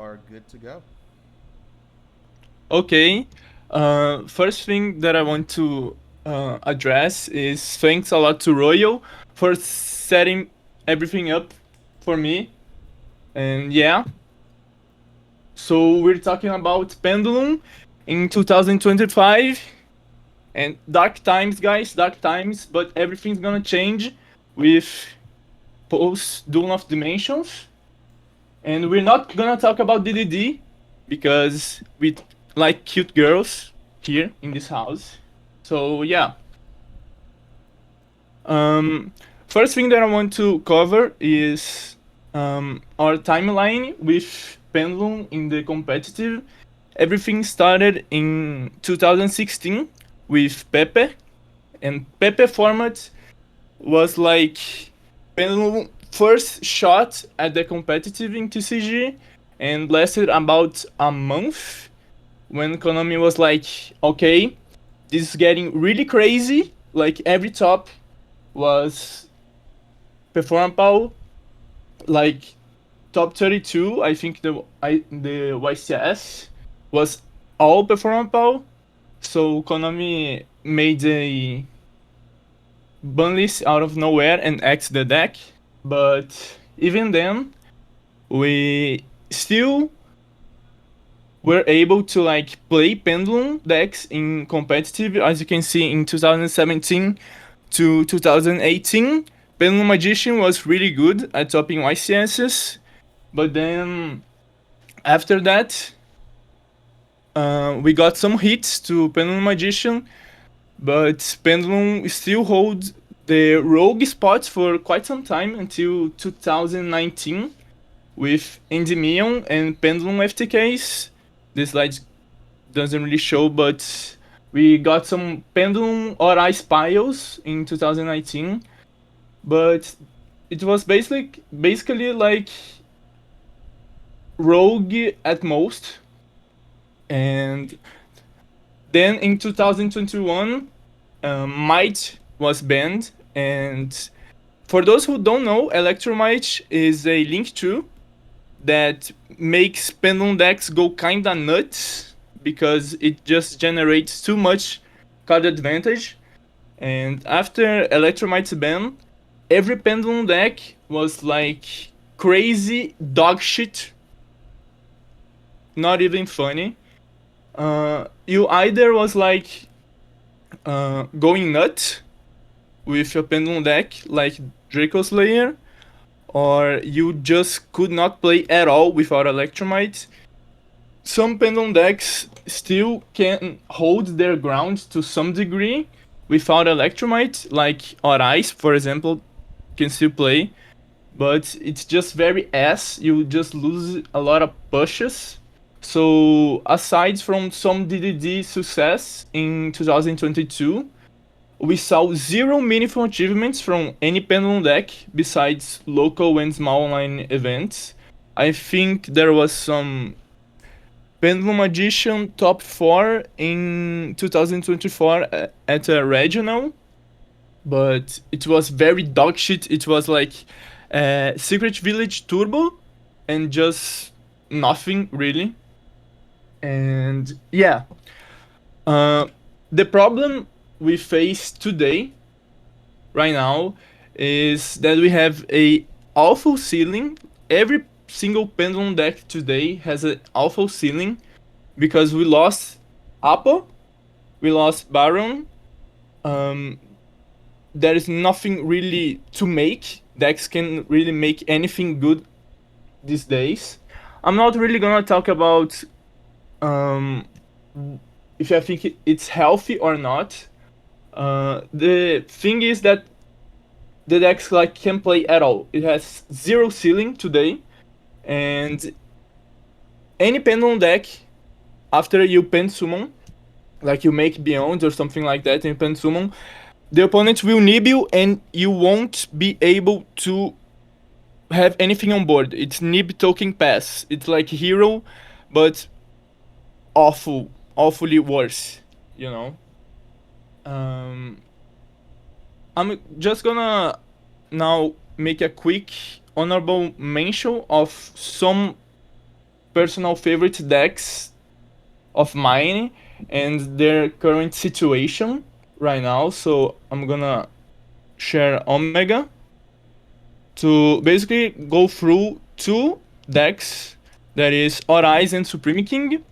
are good to go. Okay. First thing that I want to address is thanks a lot to Royal for setting everything up for me. And yeah, so we're talking about Pendulum in 2025 and dark times, guys, dark times, but everything's gonna change with post Dawn of Dimensions. And we're not gonna talk about DDD because we like cute girls here in this house. So yeah. Um, First thing that I want to cover is our timeline with Pendulum in the competitive. Everything started in 2016 with Pepe, and Pepe format was like Pendulum first shot at the competitive in TCG and lasted about a month when Konami was like, okay, this is getting really crazy. Like every top was performable, like top 32. I think the YCS was all performable. So Konami made a ban list out of nowhere and axed the deck. But even then, we still were able to like play Pendulum decks in competitive. As you can see in 2017 to 2018, Pendulum Magician was really good at topping YCSs. But then after that, we got some hits to Pendulum Magician, but Pendulum still holds the rogue spot for quite some time until 2019 with Endymion and Pendulum FTKs. This slide doesn't really show, but we got some Pendulum or Ice Piles in 2019. But it was basically like rogue at most. And then in 2021, Might was banned. And for those who don't know, Electrumite is a link tree that makes Pendulum decks go kinda nuts because it just generates too much card advantage. And after Electrumite's ban, every Pendulum deck was like crazy dog shit, not even funny. You either was like going nuts with your Pendulum deck, like Draco Slayer, or you just could not play at all without Electrumite. Some Pendulum decks still can hold their ground to some degree without Electrumite, like Orais, for example, can still play, but it's just very ass. You just lose a lot of pushes. So, aside from some DDD success in 2022, we saw zero meaningful achievements from any Pendulum deck besides local and small online events. I think there was some Pendulum Magician top 4 in 2024 at a regional, but it was very dog shit. It was like Secret Village Turbo and just nothing really. And yeah, uh, the problem we face today, right now, is that we have a awful ceiling. Every single Pendulum deck today has an awful ceiling because we lost Apple, we lost Baron. Um, there is nothing really to make. Decks can really make anything good these days. I'm not really gonna talk about um, if I think it's healthy or not. The thing is that the decks like can play at all. It has zero ceiling today, and any Pendulum deck after you pen summon, like you make Beyond or something like that in pen summon, the opponent will nib you and you won't be able to have anything on board. It's nib token pass. It's like hero, but awfully worse. You know. Um, I'm just gonna now make a quick honorable mention of some personal favorite decks of mine and their current situation right now. So I'm gonna share Omega to basically go through two decks, that is Orais and Supreme King.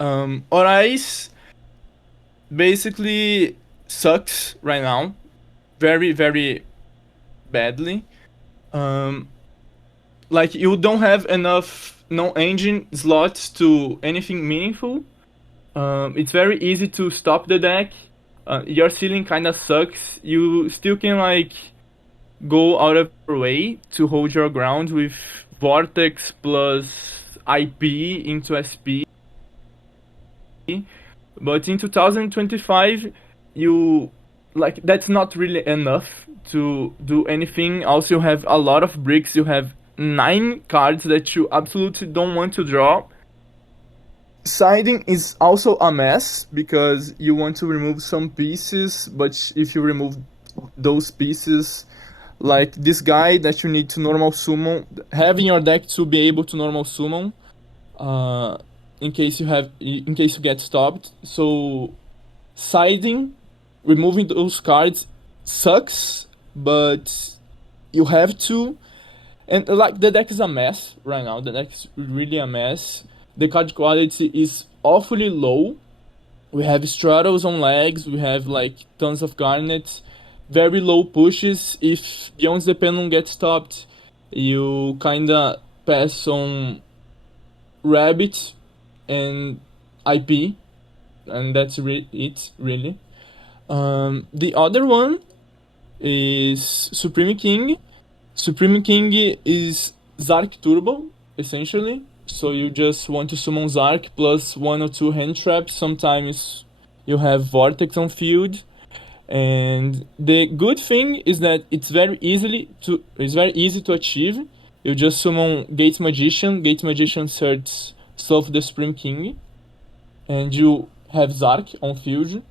Orais basically sucks right now, very very badly. Um, like you don't have enough no engine slots to anything meaningful. It's very easy to stop the deck. Your ceiling kind of sucks. You still can like go out of your way to hold your ground with Vortex plus IP into SP. But in 2025, you like that's not really enough to do anything. Also, you have a lot of bricks. You have 9 cards that you absolutely don't want to draw. Siding is also a mess because you want to remove some pieces, but if you remove those pieces, like this guy that you need to normal summon, having your deck to be able to normal summon, uh, in case you get stopped. So siding, removing those cards sucks, but you have to. And like the deck is a mess right now. The deck is really a mess. The card quality is awfully low. We have straddles on legs. We have like tons of garnets. Very low pushes. If Beyond the Pendulum gets stopped, you kinda pass on Rabbit and IP, and that's it really. The other one is Supreme King. Supreme King is Zark Turbo, essentially. So you just want to summon Zark plus 1 or 2 hand traps. Sometimes you have Vortex on field. And the good thing is that it's very easy to achieve. You just summon Gate Magician. Gate Magician searches Solve the Supreme King, and you have Zark on field.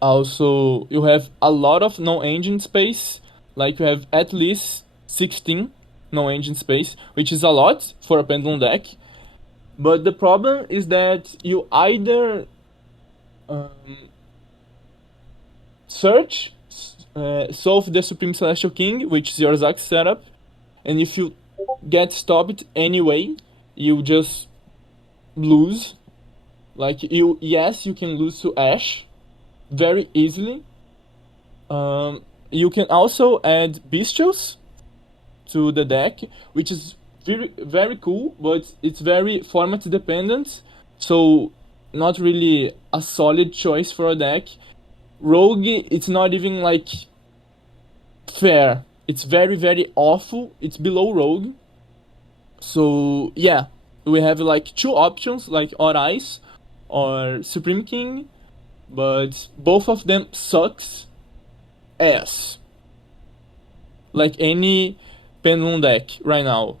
Also, you have a lot of no-engine space. Like you have at least 16 no-engine space, which is a lot for a Pendulum deck. But the problem is that you either search, solve the Supreme Celestial King, which is your Zax setup, and if you get stopped anyway, you just lose. Like yes, you can lose to Ash very easily. You can also add Bestials to the deck, which is very very cool, but it's very format dependent, so not really a solid choice for a deck. Rogue, it's not even like fair. It's very very awful. It's below Rogue. So yeah, we have like 2 options, like Orais or Supreme King, but both of them sucks ass. Like any Pendulum deck right now.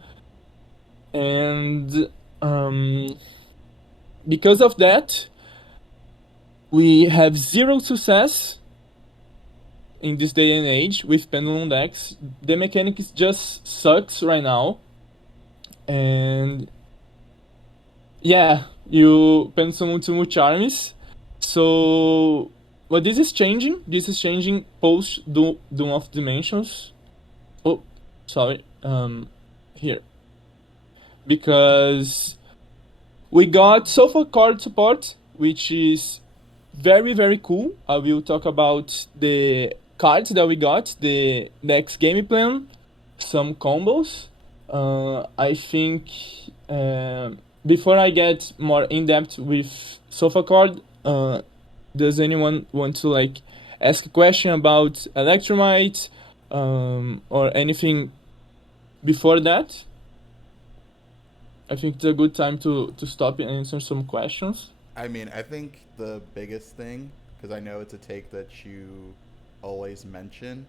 And because of that, we have 0 success in this day and age with Pendulum decks. The mechanics just sucks right now. And yeah, you pen summon 2 Charms. So, but this is changing. This is changing post Doom of Dimensions. Oh, sorry. Here. Because we got Solfachord support, which is very very cool. I will talk about the cards that we got, the next game plan, some combos. I think before I get more in depth with Solfachord, does anyone want to like ask a question about Electrumite, or anything before that? I think it's a good time to stop and answer some questions. I mean, I think the biggest thing, because I know it's a take that you always mention,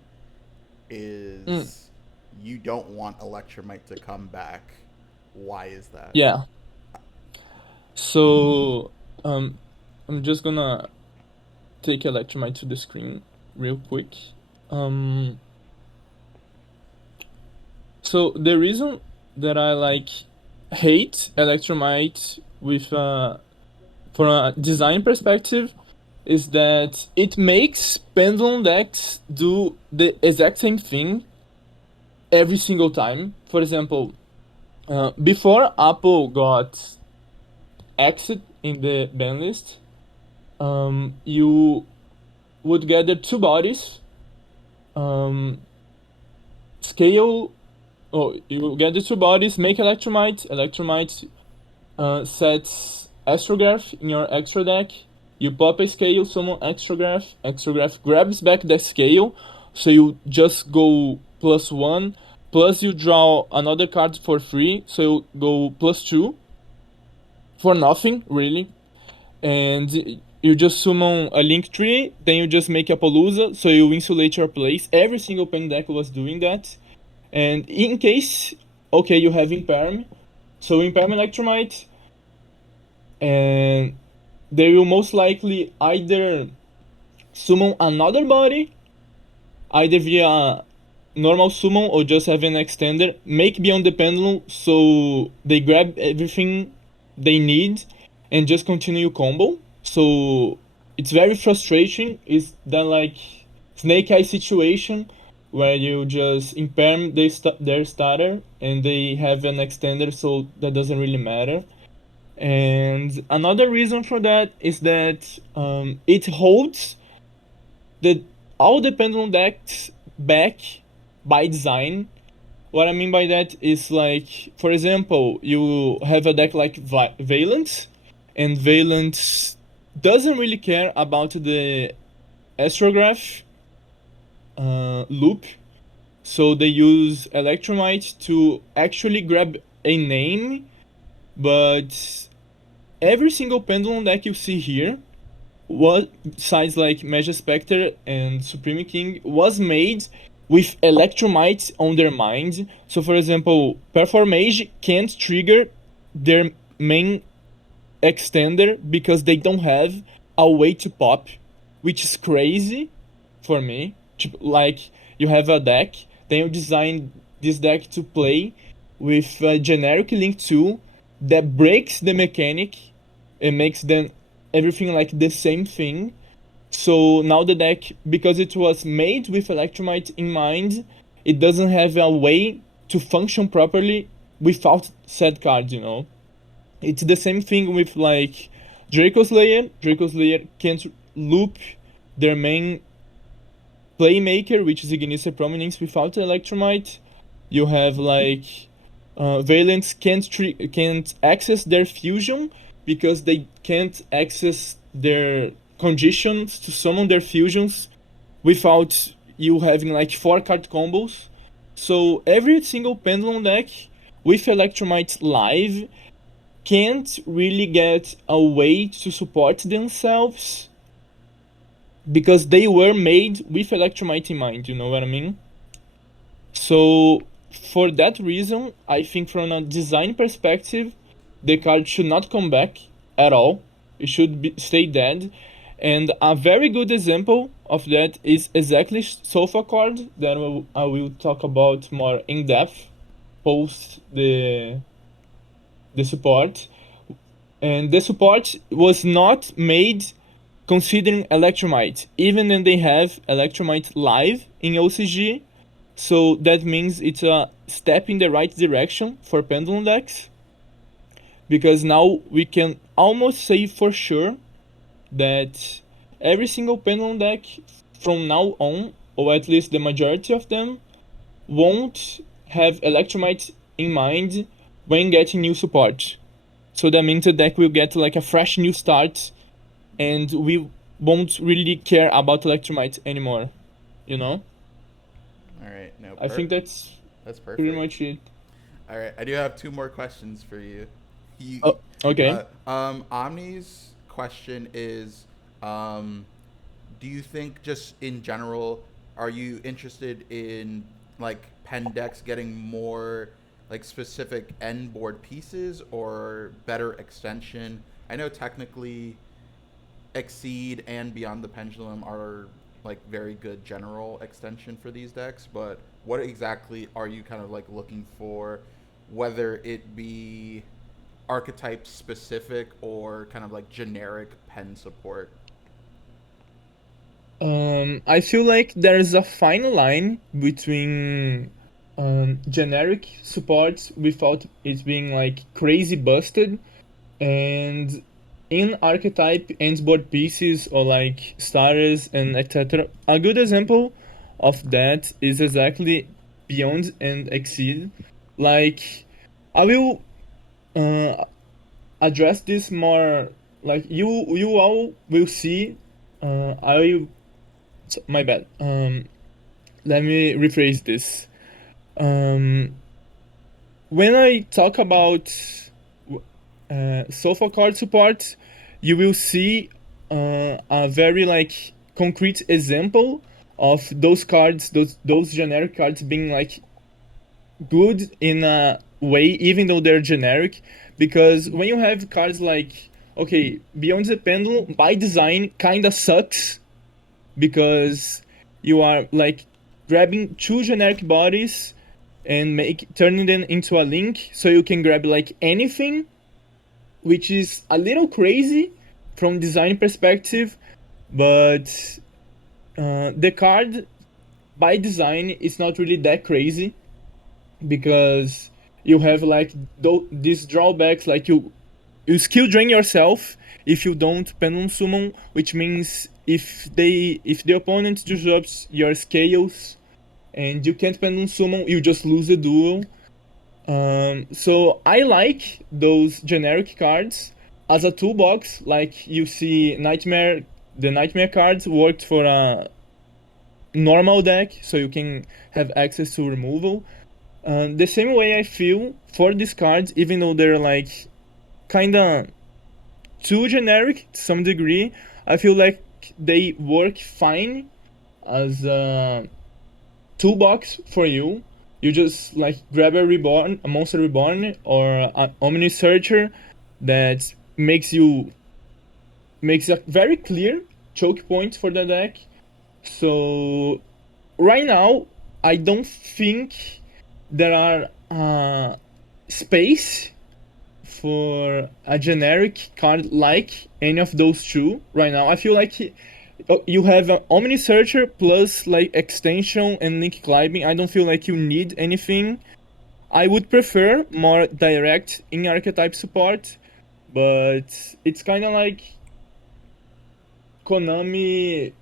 Mm, is you don't want Electrumite to come back. Why is that? yeah. So I'm just gonna take Electrumite to the screen real quick. Um, so the reason that I like hate Electrumite with from a design perspective is that it makes Pendulum decks do the exact same thing every single time. For example, before Apple got exit in the ban list, you would gather two bodies, um, scale. Oh, you gather two bodies, make Electrumite. Electrumite sets Astrograph in your extra deck. You pop a scale, summon Extrograph. Extrograph grabs back the scale, so you just go +1. Plus, you draw another card for free, so you go +2 for nothing, really. And you just summon a link tree, then you just make a Palooza, so you insulate your place. Every single pen deck was doing that. And in case, okay, you have Imperm, so Imperm Electrumite, and they will most likely either summon another body, either via normal summon or just have an extender, make Beyond the Pendulum so they grab everything they need and just continue combo. So it's very frustrating. It's that like Snake Eye situation where you just imperm their starter and they have an extender, so that doesn't really matter. And another reason for that is that it holds the all the Pendulum decks back by design. What I mean by that is like, for example, you have a deck like Valence, and Valence doesn't really care about the Astrograph loop, so they use Electrumite to actually grab a name, but every single Pendulum deck you see here, what sides like Mega Spectre and Supreme King was made with Electrumite on their mind. So for example, Performage can't trigger their main extender because they don't have a way to pop, which is crazy for me. Like, you have a deck, then you design this deck to play with a generic Link 2 that breaks the mechanic and makes them everything like the same thing. So now the deck, because it was made with Electrumite in mind, it doesn't have a way to function properly without said card. It's the same thing with like Draco Slayer. Draco Slayer can't loop their main playmaker, which is Ignition Prominence, without Electrumite. You have like Valence can't access their fusion because they can't access their conditions to summon their fusions without you having like 4-card combos. So every single Pendulum deck with Electrumite live can't really get a way to support themselves because they were made with Electrumite in mind, you know what I mean? So for that reason, I think from a design perspective, the card should not come back at all. It should stay dead. And a very good example of that is exactly Solfachord that I will talk about more in depth post the support. And the support was not made considering Electrumite, even when they have Electrumite live in OCG. So that means it's a step in the right direction for Pendulum decks, because now we can almost say for sure that every single Pendulum deck from now on, or at least the majority of them, won't have Electrumite in mind when getting new support. So that means the deck will get like a fresh new start, and we won't really care about Electrumite anymore, you know? All right, no, I think that's that's pretty perfect. much it. All right, I do have two more questions for you. Oh, okay. Omni's question is, um, do you think just in general, are you interested in like pen decks getting more like specific end board pieces or better extension? I know technically Exceed and Beyond the Pendulum are like very good general extension for these decks, but what exactly are you kind of like looking for whether it be archetype specific or kind of like generic pen support? I feel like there is a fine line between generic supports without it being like crazy busted, and in archetype endboard pieces or like starters and etc. A good example of that is exactly Beyond and Exceed. Like, I will uh, address this more. Like, you all will see. I will. My bad. Let me rephrase this. Um, when I talk about Solfachord support, you will see a very like concrete example of those cards, those generic cards being like good in a way, even though they're generic. Because when you have cards like, okay, Beyond the Pendulum by design kinda sucks because you are like grabbing two generic bodies and turning them into a link so you can grab like anything, which is a little crazy from design perspective, but the card by design is not really that crazy because you have like these drawbacks, like you skill drain yourself if you don't pendulum summon, which means if the opponent disrupts your scales and you can't pendulum summon, you just lose the duel. So I like those generic cards as a toolbox. Like you see, the Nightmare cards worked for a normal deck, so you can have access to removal. The same way I feel for these cards, even though they're like kinda too generic to some degree, I feel like they work fine as a toolbox for you. You just like grab a monster reborn, or an Omni Searcher that makes a very clear choke point for the deck. So right now, I don't think there are space for a generic card like any of those two right now. I feel like you have an Omni Searcher plus like extension and link climbing. I don't feel like you need anything. I would prefer more direct in archetype support, but it's kind of like Konami.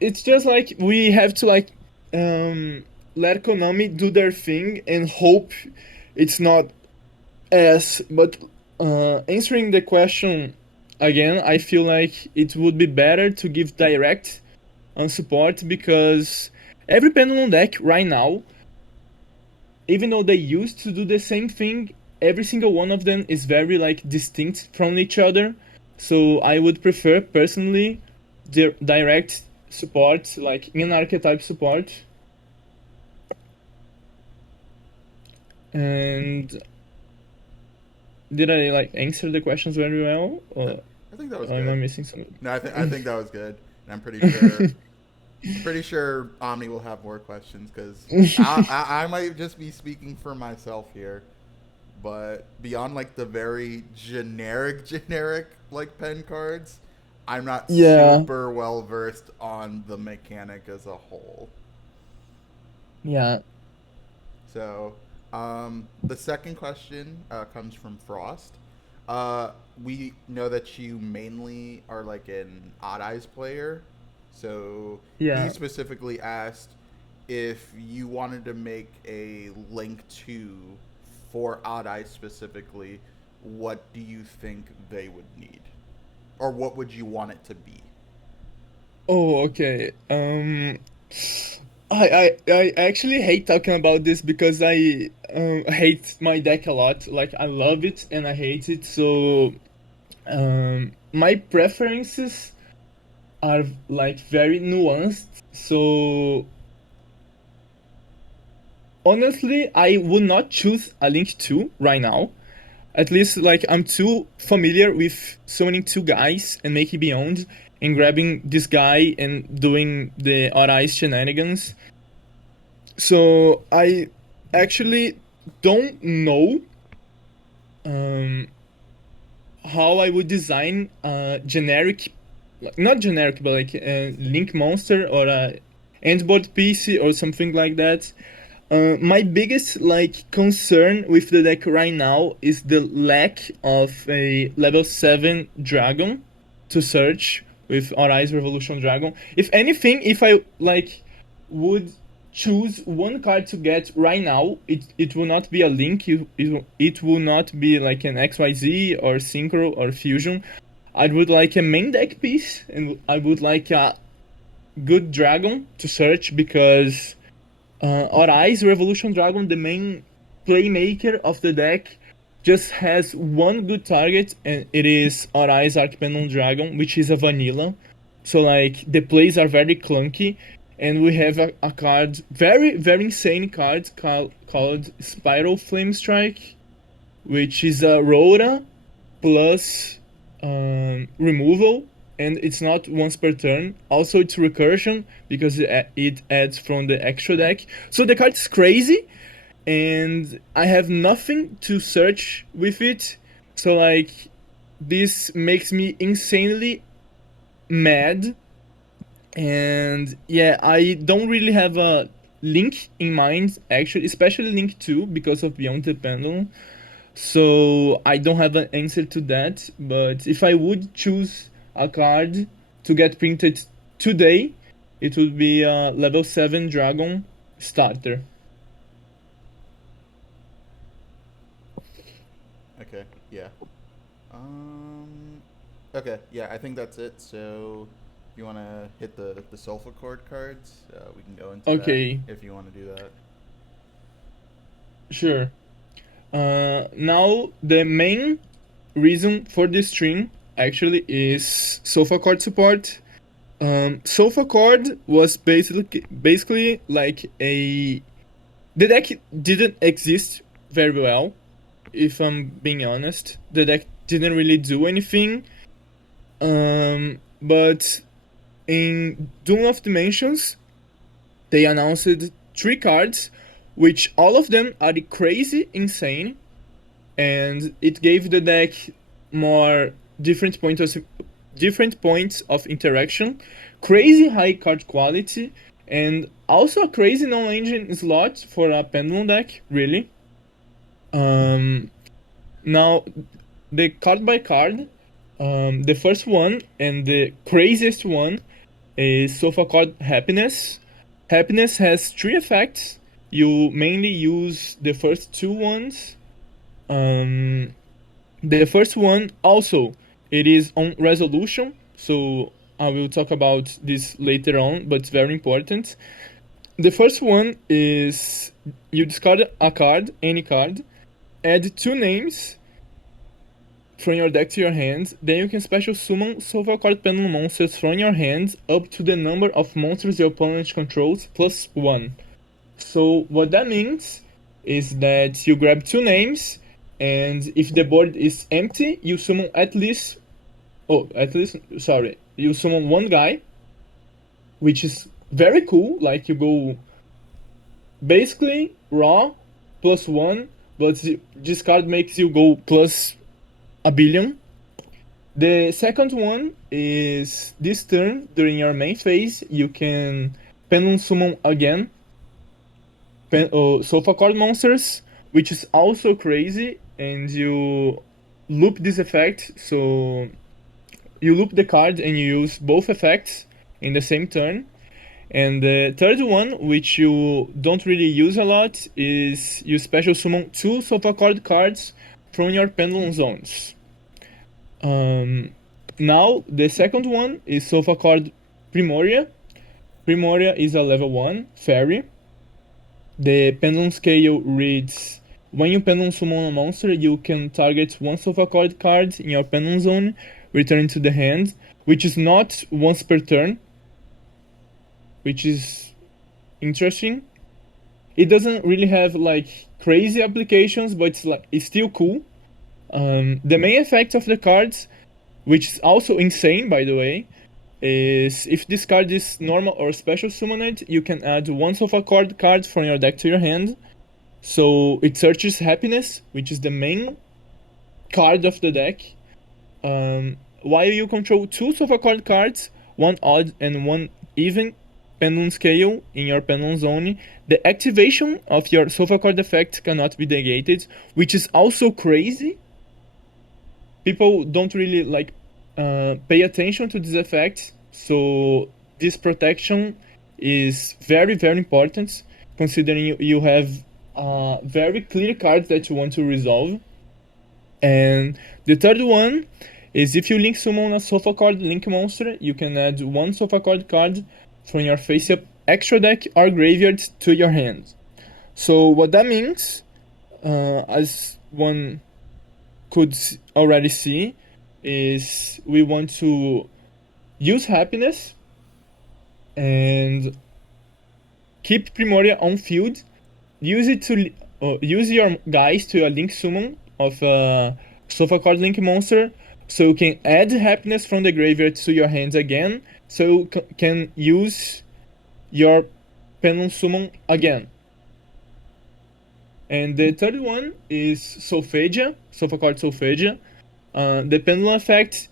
It's just like we have to like let Konami do their thing and hope it's not as. But answering the question again, I feel like it would be better to give direct on support because every Pendulum deck right now, even though they used to do the same thing, every single one of them is very like distinct from each other. So I would prefer personally direct support, like in archetype support. And did I like answer the questions very well, or I think that was am I good. missing something? No, I think that was good, and I'm pretty sure Omni will have more questions because I might just be speaking for myself here, but beyond like the very generic like pen cards, I'm not Yeah, super well versed on the mechanic as a whole. yeah, So, the second question comes from Frost. We know that you mainly are like an Odd Eyes player. So, he yeah. specifically asked if you wanted to make a link to for Odd Eyes specifically, what do you think they would need? Or what would you want it to be? Oh, okay. I actually hate talking about this because I hate my deck a lot. Like I love it and I hate it. So my preferences are like very nuanced. So honestly, I would not choose a Link 2 right now. At least like I'm too familiar with summoning two guys and making Beyond and grabbing this guy and doing the Odd Eyes shenanigans. So actually don't know um, how I would design a generic, not generic, but like a Link monster or a endboard PC or something like that. My biggest like concern with the deck right now is the lack of a level 7 dragon to search with Arise Revolution Dragon. If anything, if I like would choose one card to get right now, it will not be a Link, it will not be like an XYZ or Synchro or Fusion. I would like a main deck piece, and I would like a good dragon to search because Arise Revolution Dragon, the main playmaker of the deck, just has one good target, and it is Arise Archpendulum Dragon, which is a vanilla. So like the plays are very clunky, and we have a card, very insane card called Spiral Flame Strike, which is a Rota plus removal, and it's not once per turn. Also, it's recursion because it adds from the extra deck. So the card is crazy, and I have nothing to search with it. So like, this makes me insanely mad. And yeah, I don't really have a Link in mind, actually, especially Link 2 because of Beyond the Pendulum. So I don't have an answer to that, but if I would choose a card to get printed today, it would be a level 7 dragon starter. Okay, yeah. Okay, yeah, I think that's it. So, you want to hit the Solfachord cards? We can go into that Okay, if you want to do that. sure. Now the main reason for this stream actually is Solfachord support. Solfachord was basically like a the deck didn't exist very well, if I'm being honest. The deck didn't really do anything. But in Doom of Dimensions, they announced 3 cards, which all of them are crazy insane, and it gave the deck more different points of interaction, crazy high card quality, and also a crazy non-engine slot for a Pendulum deck, really. Now, the card by card, the first one and the craziest one is Solfachord Happiness. Happiness has 3 effects. You mainly use the first 2 ones. The first one also, it is on resolution, so I will talk about this later on, but it's very important. The first one is you discard a card, any card, add 2 names from your deck to your hand, then you can special summon Solfachord Pendulum monsters from your hand up to the number of monsters your opponent controls plus 1. So what that means is that you grab 2 names, and if the board is empty, you summon you summon 1 guy, which is very cool. Like, you go basically raw plus 1, but this card makes you go plus a billion. The second one is this turn during your main phase, you can Pendulum summon again Solfachord monsters, which is also crazy, and you loop this effect. So you loop the card and you use both effects in the same turn. And the third one, which you don't really use a lot, is you special summon 2 Solfachord cards from your Pendulum zones. Now, the second one is Solfachord Primoria. Primoria is a level 1 fairy. The Pendulum scale reads: when you Pendulum summon a monster, you can target 1 Solfachord card in your Pendulum zone, return to the hand, which is not once per turn, which is interesting. It doesn't really have like crazy applications, but it's still cool. The main effect of the cards, which is also insane by the way, is if this card is normal or special summoned, you can add 1 Solfachord card from your deck to your hand. So it searches happiness, which is the main card of the deck. While you control two Solfachord cards, one odd and one even pendulum scale in your pendulum zone, the activation of your Solfachord effect cannot be negated, which is also crazy. People don't really pay attention to this effect, so this protection is very very important, considering you have very clear cards that you want to resolve. And the third one is if you link summon a Solfachord link monster, you can add one Solfachord card from your face-up extra deck or graveyard to your hand. So what that means, as one could already see, is we want to use happiness and keep Primoria on field. Use it to use your guys to a link summon of a Solfachord link monster, so you can add happiness from the graveyard to your hands again, so you can use your Pendulum summon again. And the third one is Solfachord Solfachord. The Pendulum effect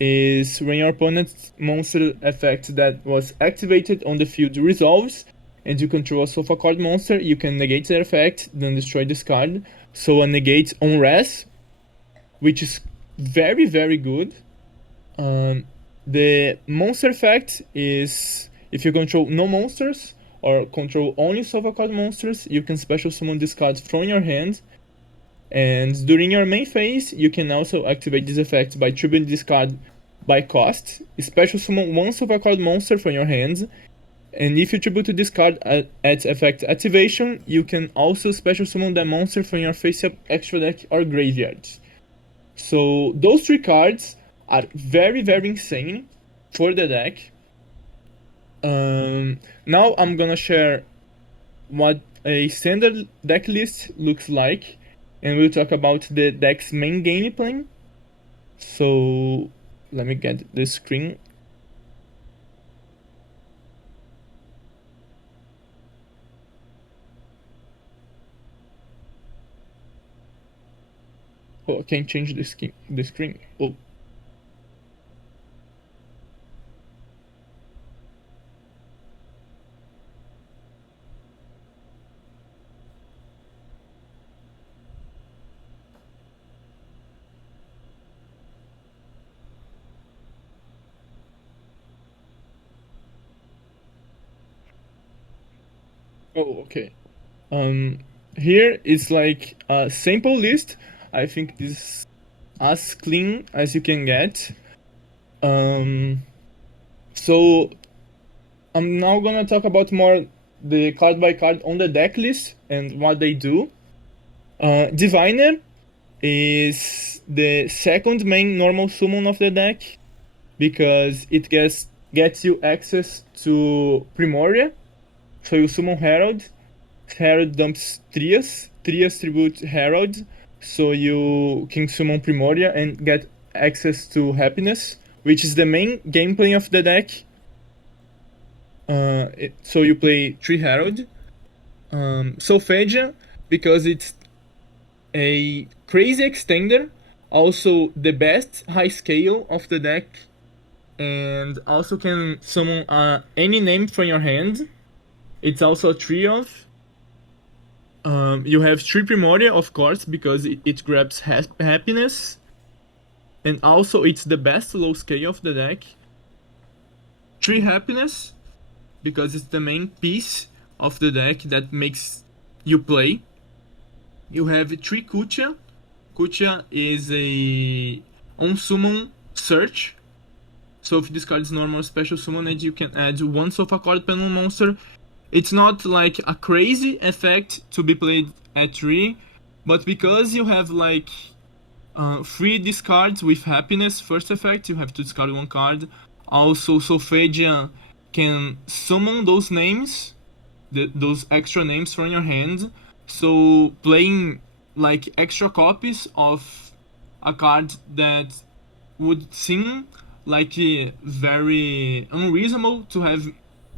is when your opponent's monster effect that was activated on the field resolves, and you control a Solfachord monster, you can negate that effect, then destroy this card. So a negate on res, which is very very good. The monster effect is if you control no monsters or control only Solfachord monsters, you can special summon this card from your hand. And during your main phase, you can also activate this effect by tributing this card by cost. Special summon one Solfachord monster from your hands. And if you tribute to this card at effect activation, you can also special summon that monster from your face-up extra deck or graveyard. So those three cards are very very insane for the deck. Now I'm gonna share what a standard deck list looks like, and we'll talk about the deck's main gameplay. So let me get the screen. Oh, I can't change the screen. Oh. Oh, okay. Here it's like a sample list. I think this is as clean as you can get. So I'm now gonna talk about more the card by card on the deck list and what they do. Diviner is the second main normal summon of the deck because it gets you access to Primoria. So you summon Herald. Herald dumps Trias. Trias tribute Herald. So you can summon Primoria and get access to Happiness, which is the main gameplay of the deck. So you play 3 Herald. Solfachord, because it's a crazy extender, also the best high scale of the deck, and also can summon any name from your hand. It's also a trio. You have 3 Primoria, of course, because it grabs happiness, and also it's the best low scale of the deck. 3 happiness, because it's the main piece of the deck that makes you play. You have 3 Kucha. Kucha is a on-summon search. So if this card is normal special summoned, you can add 1 Solfachord Pendulum monster. It's not like a crazy effect to be played at 3, but because you have like 3 discards with happiness first effect, you have to discard 1 card. Also, Solfachord can summon those names, those extra names from your hand. So playing like extra copies of a card that would seem like very unreasonable to have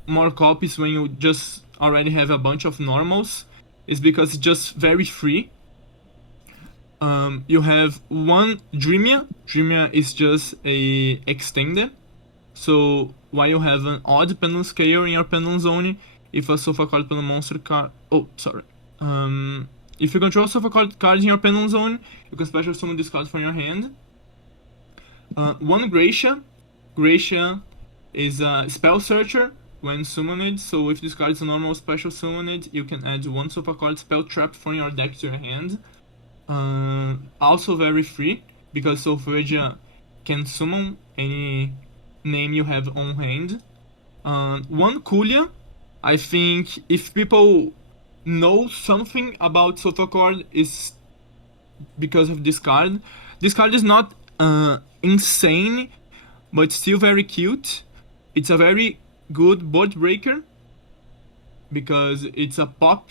more copies when you just already have a bunch of normals is because it's just very free. You have one Dreamia. Dreamia is just a extended. So while you have an odd pendulum scale in your pendulum zone, if a Solfachord pendulum monster card, if you control Solfachord cards in your pendulum zone, you can special summon this card from your hand. One Gracia. Gracia is a spell searcher when summoned. So if this card is a normal special summoned, you can add one Solfachord spell trap from your deck to your hand. Also very free because Solfachord can summon any name you have on hand. One Kulia. I think if people know something about Solfachord is because of this card. This card is not insane, but still very cute. It's a very good board breaker because it's a pop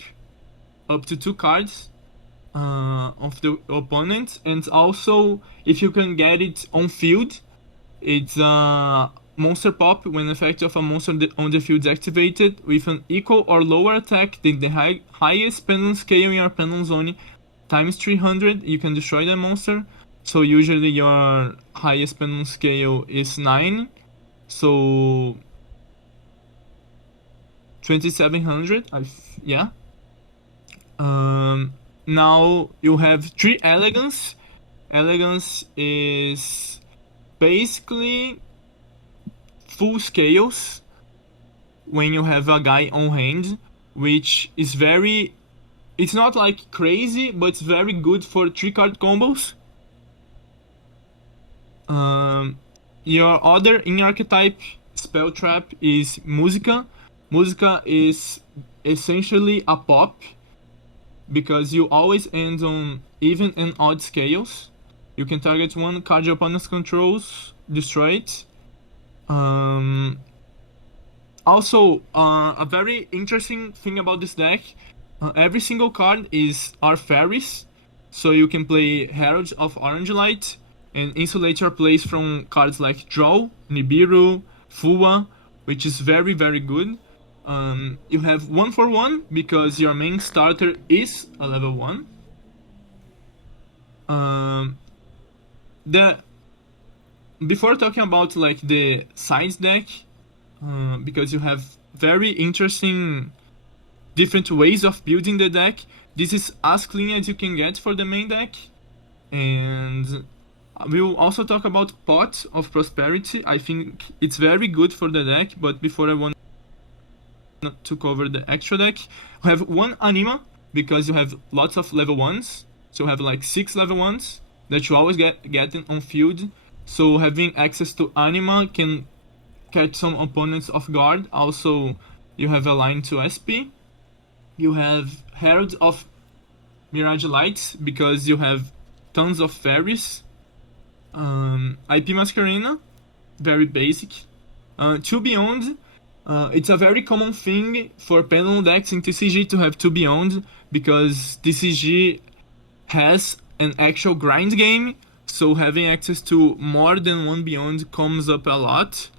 up to 2 cards of the opponent, and also if you can get it on field, it's a monster pop when the effect of a monster on the field is activated with an equal or lower attack than the highest pendulum scale in your pendulum zone times 300. You can destroy that monster. So usually your highest pendulum scale is 9. So 2700. Yeah. Now you have 3 Elegance. Elegance is basically full scales when you have a guy on hand, which is very, it's not like crazy, but it's very good for 3-card combos. Your other in-archetype spell trap is Musica. Musica is essentially a pop because you always end on even and odd scales. You can target one card your opponent controls, destroy it. Also, a very interesting thing about this deck, every single card are fairies, so you can play Herald of Orange Light and insulate your plays from cards like Draw, Nibiru, Fua, which is very very good. You have 1/1 because your main starter is a level 1. Before talking about like the sides deck, because you have very interesting different ways of building the deck, this is as clean as you can get for the main deck. And we'll also talk about Pot of Prosperity. I think it's very good for the deck, but before I want to cover the extra deck, we have one Anima because you have lots of level 1s. So you have like 6 level 1s that you always get on field. So having access to Anima can catch some opponents off guard. Also, you have a line to SP. You have Herald of Mirage Lights because you have tons of fairies. IP Masquerena, very basic. 2 Beyond, it's a very common thing for Pendulum decks in TCG to have 2 Beyond because TCG has an actual grind game, so having access to more than 1 Beyond comes up a lot.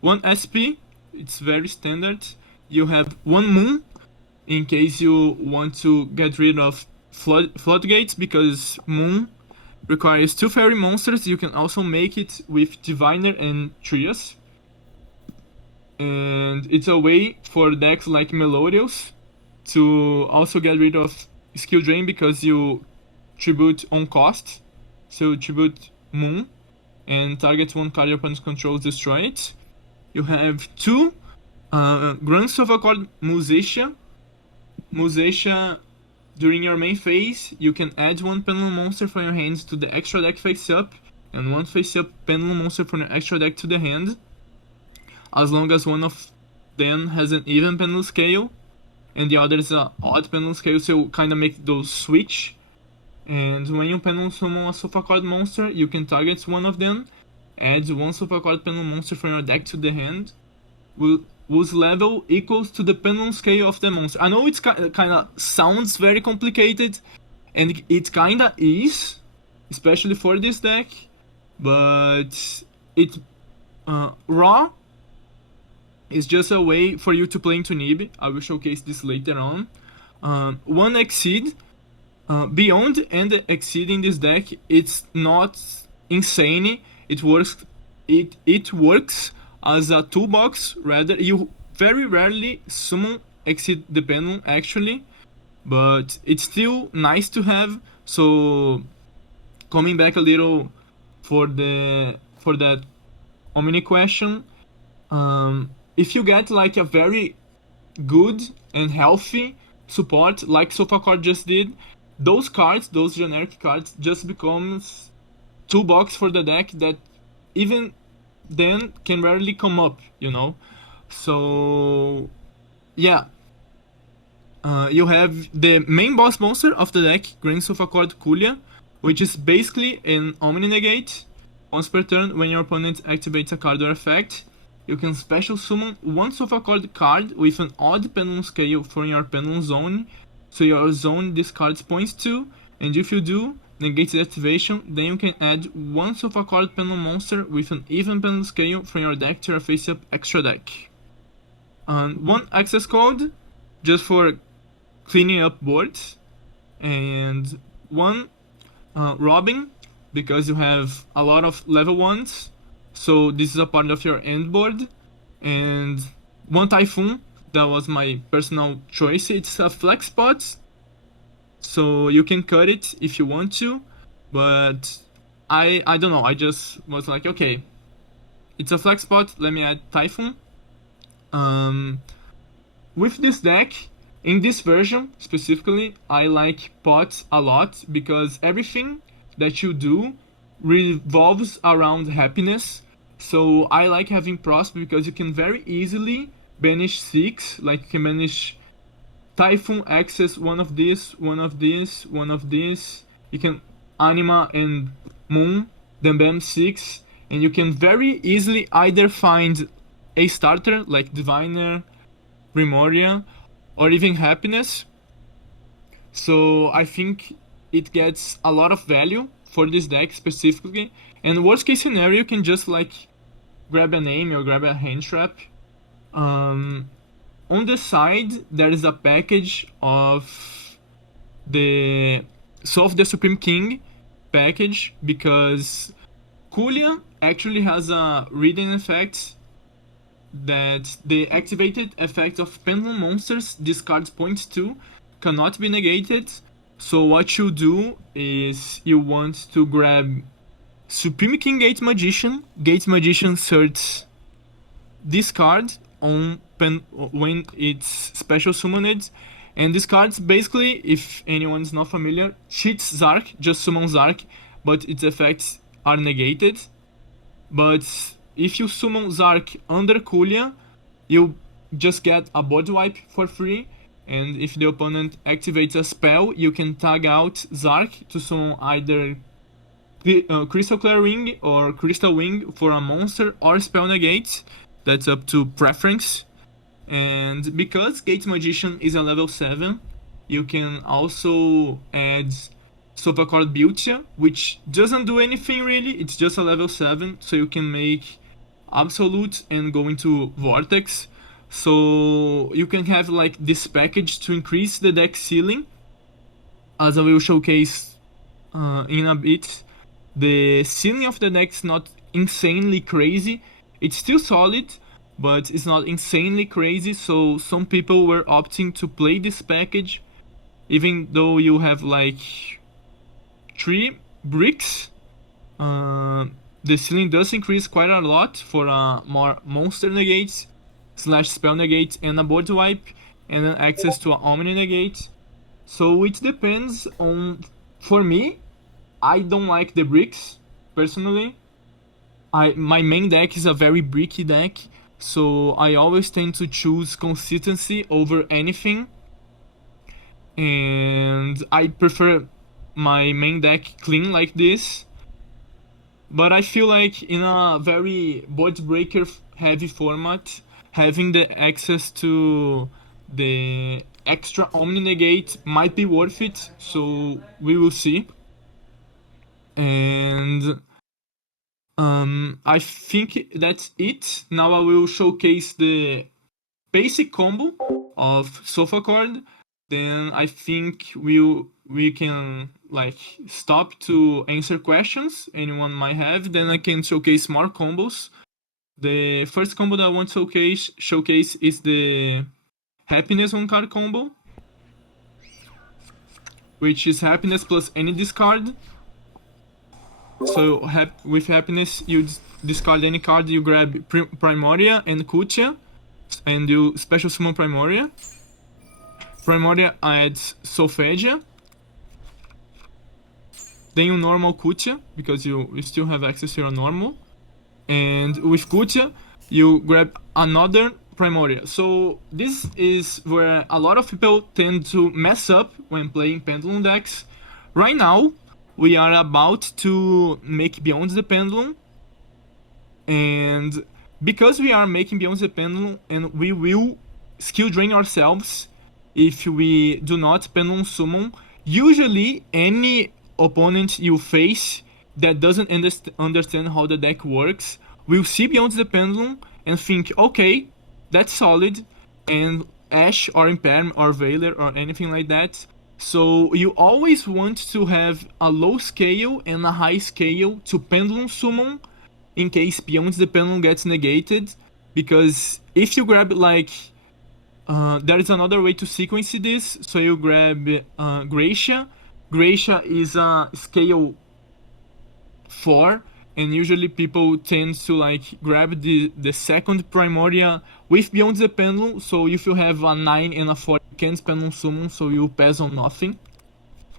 1 SP, it's very standard. You have 1 Moon in case you want to get rid of Floodgates because Moon requires 2 fairy monsters. You can also make it with Diviner and Trias. And it's a way for decks like Melodios to also get rid of skill drain because you tribute on cost. So tribute Moon and target one card your opponent controls, destroy it. You have 2 Grand Solfachord Musatia. Musatia, during your main phase, you can add 1 Pendulum monster from your hand to the extra deck face up, and 1 face up Pendulum monster from your extra deck to the hand, as long as one of them has an even Pendulum scale, and the other is an odd Pendulum scale, so kind of make those switch. And when you Pendulum summon a Solfachord monster, you can target one of them, add 1 Solfachord Pendulum monster from your deck to the hand, whose level equals to the Pendulum scale of the monster. I know it's kind of sounds very complicated, and it kind of is, especially for this deck, but it raw is just a way for you to play into Nib. I will showcase this later on. One Exceed, Beyond and Exceed in this deck, it's not insane. It works. It works as a toolbox. Rather, you very rarely summon Exceed the Pendulum actually, but it's still nice to have. So coming back a little for that Omni question, if you get like a very good and healthy support like Solfachord just did, those cards, those generic cards, just becomes toolbox for the deck that even then can rarely come up, you know. So yeah, you have the main boss monster of the deck, Grand Solfachord Kulia, which is basically an Omni Negate. Once per turn, when your opponent activates a card or effect, you can special summon one Solfachord card with an odd Pendulum scale from your Pendulum zone, so your zone discards points to, and if you do, negates the activation, then you can add one Solfachord Pendulum monster with an even Pendulum scale from your deck to your face-up extra deck. And one access code, just for cleaning up boards, and one robbing, because you have a lot of level 1s, so this is a part of your end board, and one Typhoon, that was my personal choice. It's a flex spot, so you can cut it if you want to, but I don't know, I just was like, okay, it's a flex spot, let me add Typhoon. With this deck, in this version specifically, I like pots a lot because everything that you do revolves around happiness. So I like having Prosper because you can very easily banish 6, like you can banish Typhoon, access one of this, one of this, one of this. You can Anima and Moon, then bam 6, and you can very easily either find a starter like Diviner, Grimoria, or even Happiness. So I think it gets a lot of value for this deck specifically. And worst case scenario, you can just like grab a name or grab a hand trap. On the side, there is a package of the Soul of the Supreme King package, because Kulia actually has a reading effect that the activated effect of Pendulum monsters discards points to cannot be negated. So what you do is you want to grab Supreme King Gate Magician. Gate Magician search this card on when it's special summoned, and this card basically, if anyone's not familiar, cheats Zark, just summon Zark, but its effects are negated. But if you summon Zark under Kulia, you just get a board wipe for free, and if the opponent activates a spell, you can tag out Zark to summon either Crystal Clear Ring or Crystal Wing for a monster or spell negate. That's up to preference. And because Gate Magician is a level 7, you can also add Solfachord Beautia, which doesn't do anything really, it's just a level 7, so you can make Absolute and go into Vortex. So you can have like this package to increase the deck ceiling, as I will showcase in a bit. The ceiling of the deck is not insanely crazy, it's still solid, but it's not insanely crazy, so some people were opting to play this package even though you have like 3 bricks. The ceiling does increase quite a lot for more monster negates slash spell negate and a board wipe, and then access to an Omni negate. So it depends on. For me, I don't like the bricks personally. My main deck is a very bricky deck, so I always tend to choose consistency over anything, and I prefer my main deck clean like this. But I feel like in a very board breaker heavy format, having the access to the extra Omni negate might be worth it, so we will see. And I think that's it. Now I will showcase the basic combo of Solfachord. then I think we can like stop to answer questions anyone might have. Then I can showcase more combos. The first combo that I want to showcase is the happiness on card combo, which is happiness plus any discard. So with happiness, you discard any card, you grab Primoria and Kutia, and you special summon Primoria. Primoria adds Solfachord. Then you normal Kutia, because you still have access to your normal. And with Kutia, you grab another Primoria. So this is where a lot of people tend to mess up when playing Pendulum decks. Right now, we are about to make Beyond the Pendulum. And because we are making Beyond the Pendulum, and we will skill drain ourselves if we do not Pendulum Summon, usually any opponent you face that doesn't understand how the deck works will see Beyond the Pendulum and think, okay, that's solid, and Ash or Imperm or Veiler or anything like that. So you always want to have a low scale and a high scale to Pendulum Summon in case Beyond the Pendulum gets negated, because if you grab like there is another way to sequence this. So you grab Gracia. Gracia is a scale 4, and usually people tend to like grab the second Primoria with Beyond the Pendulum. So if you have a 9 and a 4, you can't Pendulum Summon, so you pass on nothing.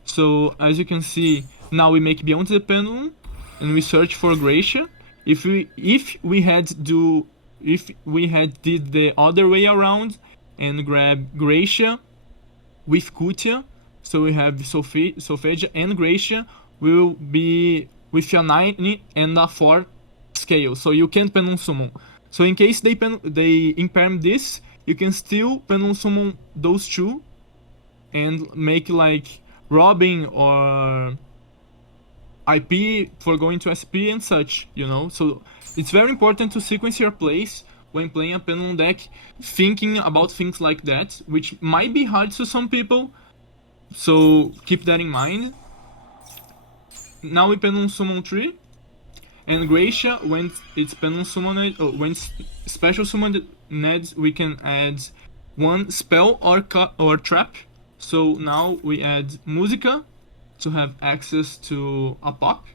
So as you can see, now we make Beyond the Pendulum and we search for Gracia. If we had did the other way around and grab Gracia with Kutia, so we have Solfachord and Gracia will be with a 9 and a 4 scale, so you can't Pendulum Summon. So in case they imperm this, you can still Pendulum Summon those two and make like Robin or IP for going to SP and such, you know? So it's very important to sequence your plays when playing a Pendulum deck, thinking about things like that, which might be hard to some people, so keep that in mind. Now we Pendulum Summon 3, and Gracia, when it's Pendulum Summoned, when it's Special Summoned, we can add one spell or trap. So now we add Musica to have access to a pop.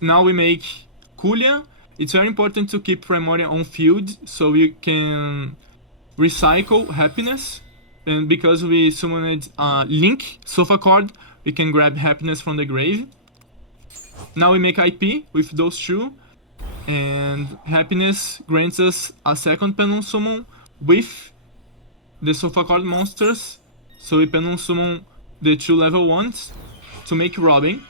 Now we make Kulia. It's very important to keep Primoria on field so we can recycle happiness. And because we summoned Link, Solfachord, we can grab happiness from the grave. Now we make IP with those two, and happiness grants us a second Pendulum Summon with the Solfachord monsters. So we Pendulum Summon the 2 level 1s to make Robin.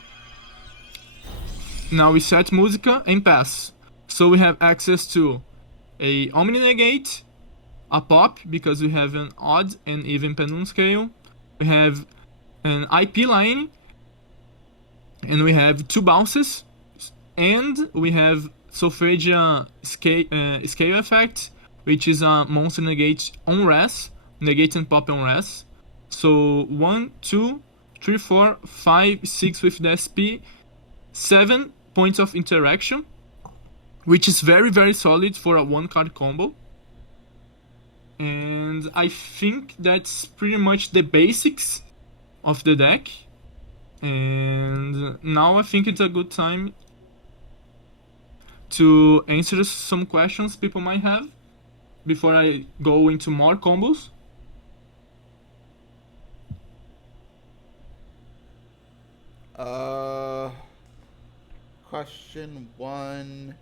Now we set Musica and pass. So we have access to a Omni Negate, a pop because we have an odd and even Pendulum scale. We have an IP line, and we have 2 bounces, and we have Solfachord scale effect, which is a monster negate on res, negate and pop on res. So 1, 2, 3, 4, 5, 6 with the SP, 7 points of interaction, which is very, very solid for a 1-card combo. And I think that's pretty much the basics of the deck. And now I think it's a good time to answer some questions people might have before I go into more combos. Question 1.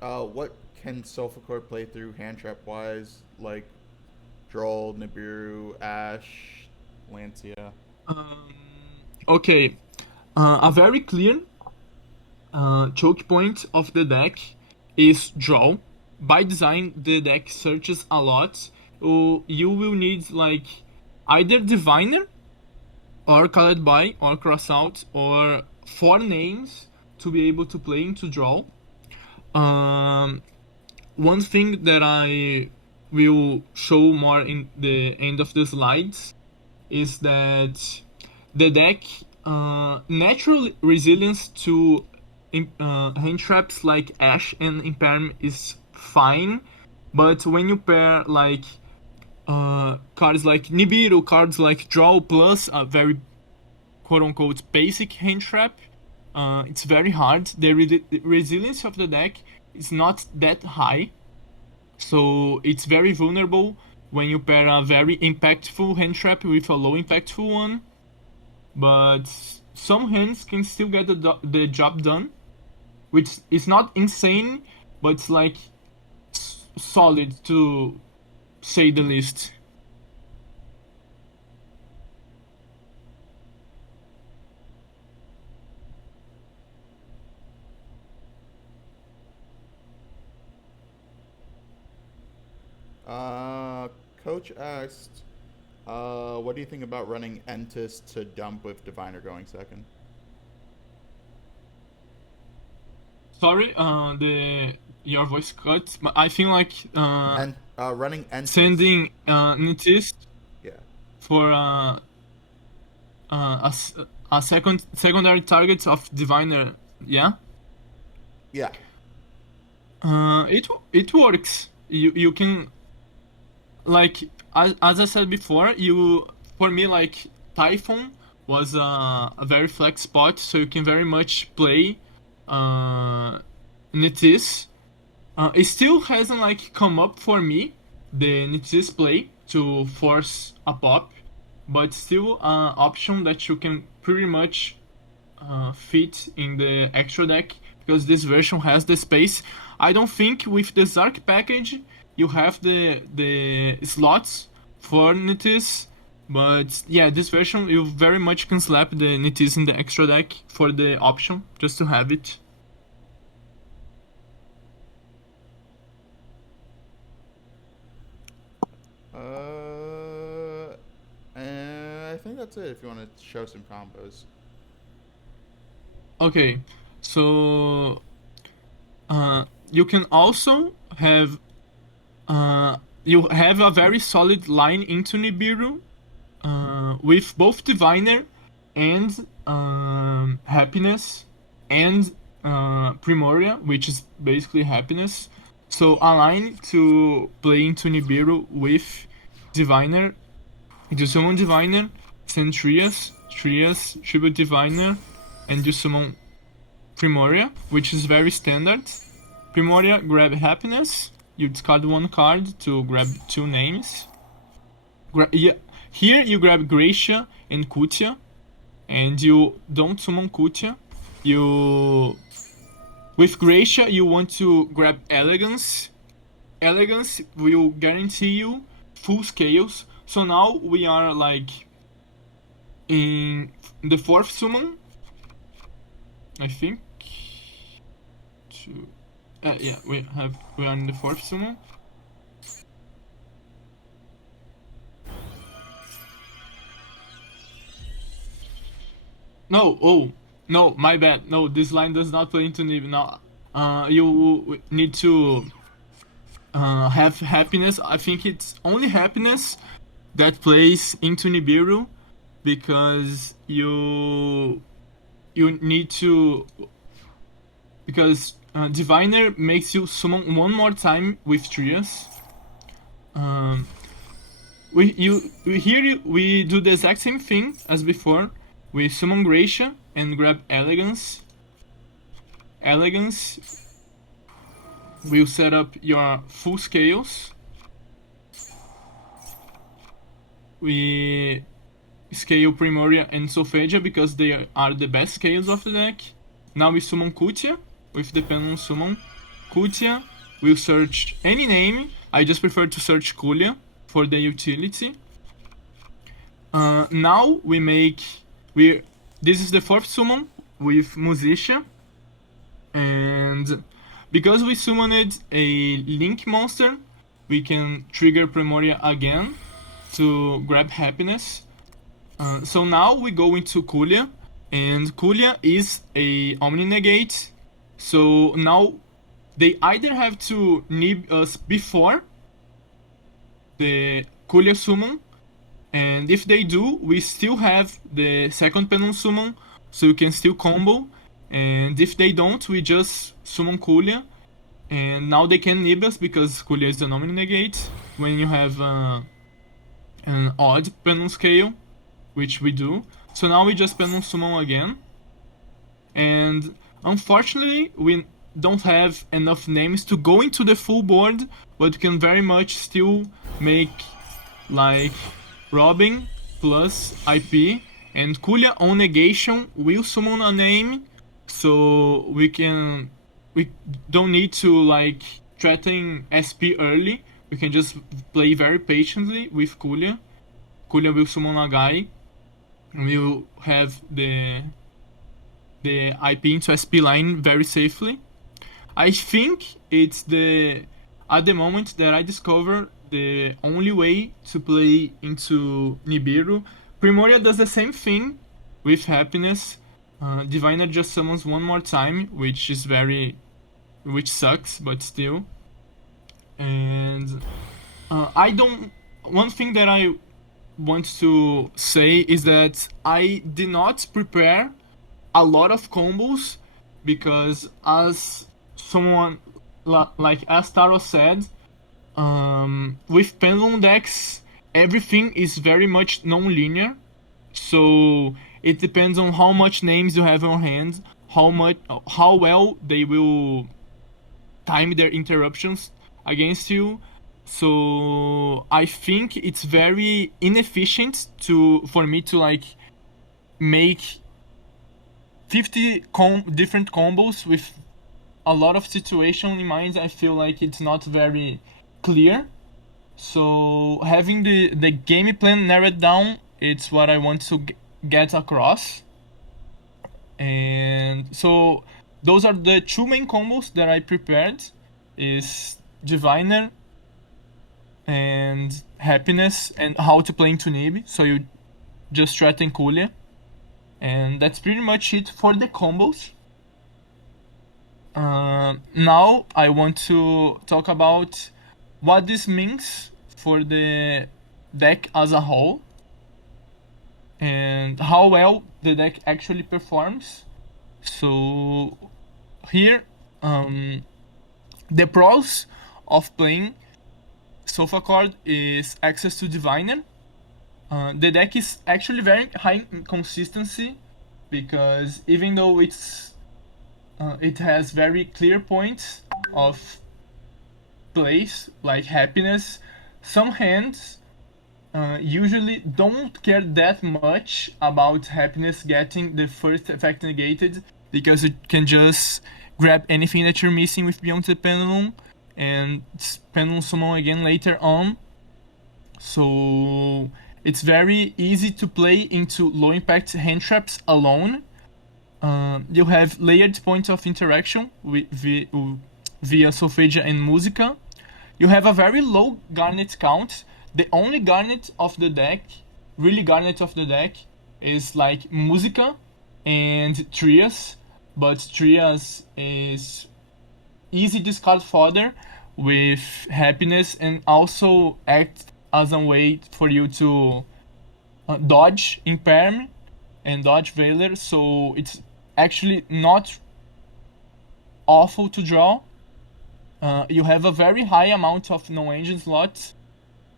What can Solfachord play through hand trap wise, like Droll, Nibiru, Ash, Lancia? Okay, a very clear choke point of the deck is draw. By design, the deck searches a lot. You will need like either Diviner or Colored By or Cross Out or 4 names to be able to play into draw. One thing that I will show more in the end of the slides is that the deck natural resilience to hand traps like Ash and Imperm is fine, but when you pair like cards like Nibiru, cards like Draw plus a very quote-unquote basic hand trap, it's very hard. The resilience of the deck is not that high, so it's very vulnerable when you pair a very impactful hand trap with a low impactful one. But some hands can still get the job done, which is not insane, but it's like solid to say the least. Coach asked, what do you think about running Entis to dump with Diviner going second? Sorry, your voice cut, but I think like And running Entis. sending Nitis Yeah. for a secondary target of Diviner, yeah. Yeah. It works. You can like as I said before, for me like Typhon was a very flex spot, so you can very much play Nitis. It still hasn't like come up for me the Nitis play to force a pop, but still an option that you can pretty much fit in the extra deck because this version has the space. I don't think with the Zark package you have the slots for Nitis, but yeah, this version you very much can slap the Nitis in the extra deck for the option just to have it. I think that's it. If you want to show some combos. Okay, so you can also have you have a very solid line into Nibiru with both Diviner and Happiness and Primoria, which is basically Happiness. So a line to play into Nibiru with Diviner, you summon Diviner, send Trias, Tribute Diviner, and you summon Primoria, which is very standard. Primoria, grab Happiness, you discard one card to grab two names. Here you grab Gracia and Kutia, and you don't summon Kutia. With Gracia you want to grab Elegance. Elegance will guarantee you full scales. So now we are like in the fourth summon, I think. Yeah, we are in the fourth summon. No, my bad. No, this line does not play into Nib. Now, you need to have Happiness. I think it's only Happiness that plays into Nibiru because you need to, because Diviner makes you summon one more time with Trias. We do the exact same thing as before. We summon Gracia and grab Elegance. Elegance will set up your full scales. We scale Primoria and Solfachord because they are the best scales of the deck. Now we summon Kutia with the Pendulum summon. Kutia will search any name. I just prefer to search Kulia for the utility. Now this is the fourth summon with Musician, and because we summoned a Link monster, we can trigger Primoria again to grab Happiness. So now we go into Kulia, and Kulia is a Omni Negate. So now they either have to nib us before the Kulia summon, and if they do, we still have the second Pendulum summon, so you can still combo. And if they don't, we just summon Kulia, and now they can nib us because Kulia is the nominal negate when you have an odd Pendulum scale, which we do. So now we just Pendulum summon again, and unfortunately we don't have enough names to go into the full board, but can very much still make like Robin plus IP, and Kulia on negation will summon a name, so we don't need to like threaten SP early. We can just play very patiently with Kulia. Kulia will summon a guy, and we'll have the IP into SP line very safely. I think it's at the moment that I discover the only way to play into Nibiru. Primoria does the same thing with Happiness. Diviner just summons one more time, which sucks, but still. And I don't. One thing that I want to say is that I did not prepare a lot of combos because as someone like as Taro said, with Pendulum decks everything is very much non-linear, so it depends on how much names you have on hand, how well they will time their interruptions against you. So I think it's very inefficient for me to like make 50 different combos with a lot of situation in mind. I feel like it's not very clear. So having the game plan narrowed down, it's what I want to get across. And so those are the two main combos that I prepared: is Diviner and Happiness, and how to play into Nib. So you just threaten Kulia. And that's pretty much it for the combos. Now I want to talk about what this means for the deck as a whole and how well the deck actually performs. So here, the pros of playing Solfachord is access to Diviner. The deck is actually very high in consistency because even though it has very clear points of place like Happiness, some hands usually don't care that much about Happiness getting the first effect negated because it can just grab anything that you're missing with Beyond the Pendulum and Pendulum summon again later on. So it's very easy to play into low impact hand traps alone. You have layered points of interaction via Solfedia and Musica. You have a very low garnet count. The only garnet of the deck, really garnet of the deck, is like Musica and Trias, but Trias is easy discard fodder with Happiness and also act as a way for you to dodge Imperm and dodge Veiler, so it's actually not awful to draw. You have a very high amount of no-engine slots,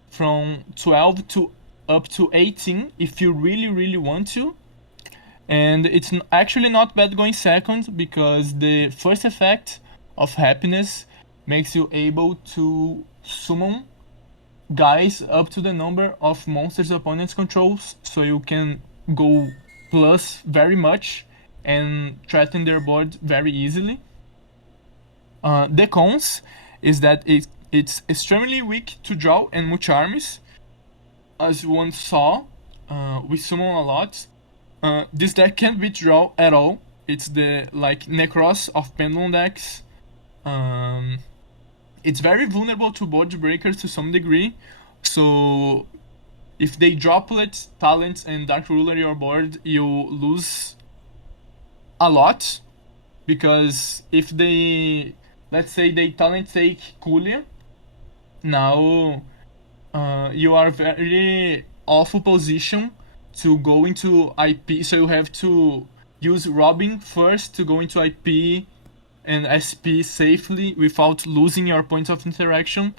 from 12 to up to 18 if you really want to. And it's actually not bad going second because the first effect of Happiness makes you able to summon guys up to the number of monsters opponents controls, so you can go plus very much and threaten their board very easily. The cons is that it's extremely weak to draw and multi armies. As one saw, we summon a lot. This deck can't beat draw at all. It's the like Necros of Pendulum decks. It's very vulnerable to board breakers to some degree. So if they droplet, talents, and Dark Ruler your board, you lose a lot. Because if they, let's say they talent take Kulia, now you are very awful position to go into IP, so you have to use Robin first to go into IP and SP safely without losing your point of interaction.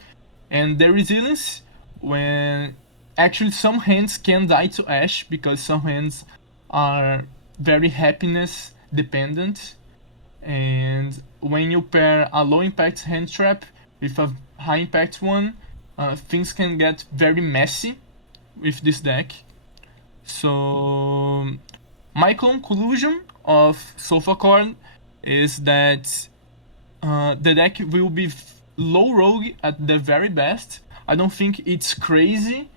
And the resilience, when actually some hands can die to Ash because some hands are very happiness dependent. And when you pair a low impact hand trap with a high impact one, things can get very messy with this deck. So my conclusion of Solfachord is that the deck will be low rogue at the very best. I don't think it's crazy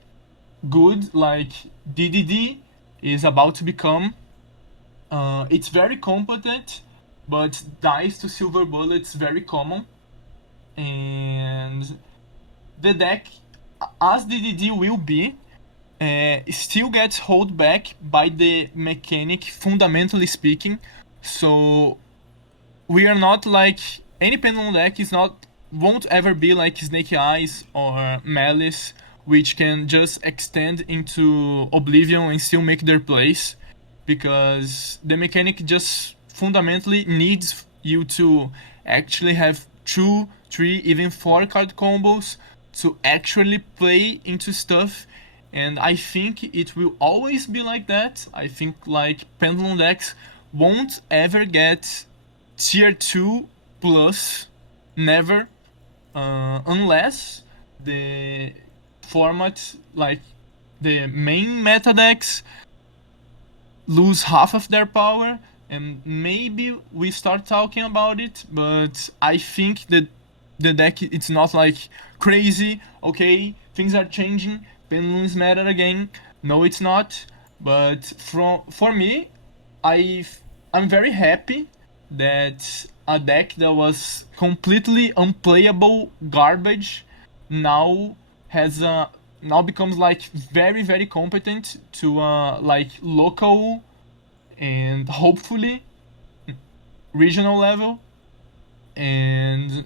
good like DDD is about to become. It's very competent, but dies to silver bullets very common. And the deck, as DDD will be, still gets held back by the mechanic, fundamentally speaking. So we are not like any Pendulum deck is not won't ever be like Snake Eyes or Malice, which can just extend into Oblivion and still make their place, because the mechanic just fundamentally needs you to actually have 2, 3, even 4 card combos to actually play into stuff. And I think it will always be like that. I think like Pendulum decks won't ever get tier 2 plus, never, unless the format, like the main meta decks, lose half of their power, and maybe we start talking about it. But I think that the deck, it's not like crazy, okay, things are changing, Pendulum is meta again. No, it's not. But for me, I I'm very happy that a deck that was completely unplayable garbage now has a now becomes like very competent to like local and hopefully regional level. And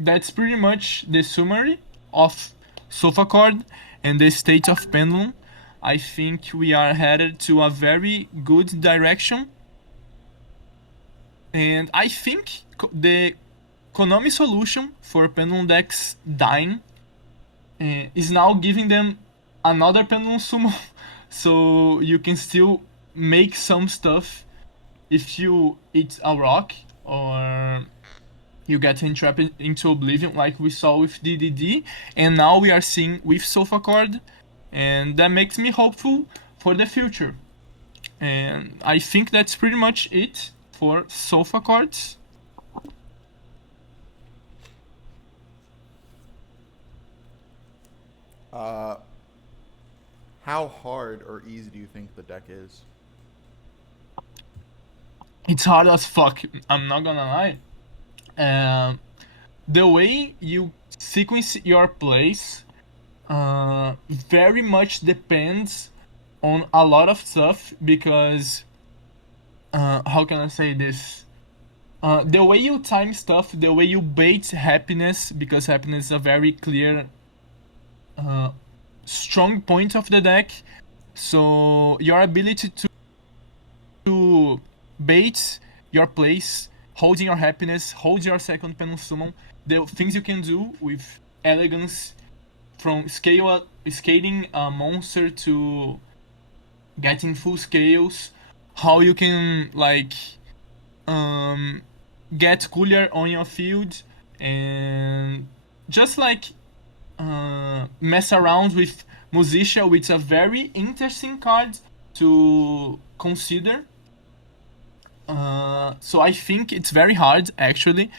that's pretty much the summary of Solfachord and the state of Pendulum. I think we are headed to a very good direction, and I think the Konami solution for Pendulum decks dying is now giving them another Pendulum summon, so you can still make some stuff if you eat a rock or you get entrapped into Oblivion, like we saw with DDD, and now we are seeing with Solfachord, and that makes me hopeful for the future. And I think that's pretty much it for Solfachords. Uh, how hard or easy do you think the deck is? It's hard as fuck, I'm not gonna lie. Um, the way you sequence your plays very much depends on a lot of stuff, because how can I say this? The way you time stuff, the way you bait happiness, because happiness is a very clear, uh, strong point of the deck. So your ability to bait your plays, holding your happiness, hold your second Pendulum summon, the things you can do with elegance, from scaling a monster to getting full scales, how you can like um get cooler on your field, and just like mess around with Musician, which is a very interesting card to consider. So I think it's very hard actually,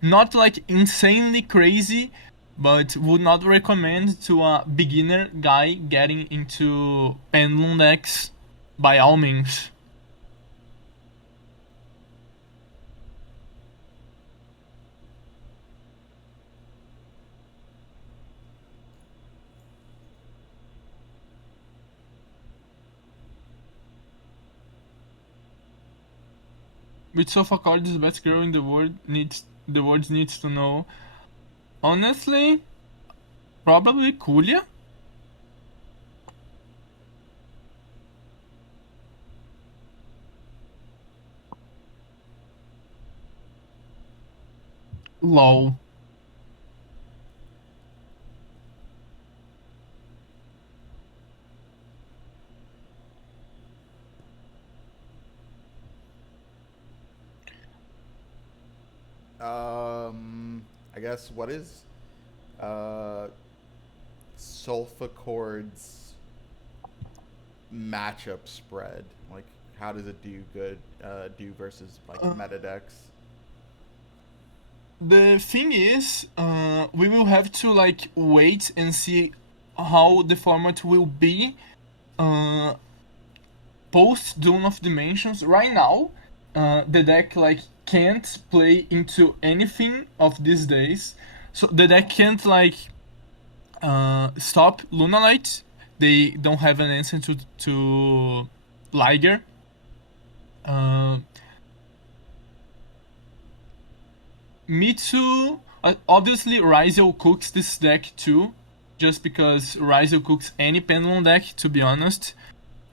not like insanely crazy, but would not recommend to a beginner guy getting into Pendulum decks by all means. Which Sofa card is the best girl in the world needs to know? Honestly, probably Kulia. Lol. I guess what is uh Solfachord's matchup spread? Like, how does it do versus like Uh, meta decks? the thing is, we will have to like wait and see how the format will be uh, post Dawn of Dimensions. Right now, the deck like can't play into anything of these days, so the deck can't like stop Lunalight. They don't have an answer to Liger. Uh, Me too. Obviously, Ryzel cooks this deck too, just because Ryzel cooks any Pendulum deck, to be honest.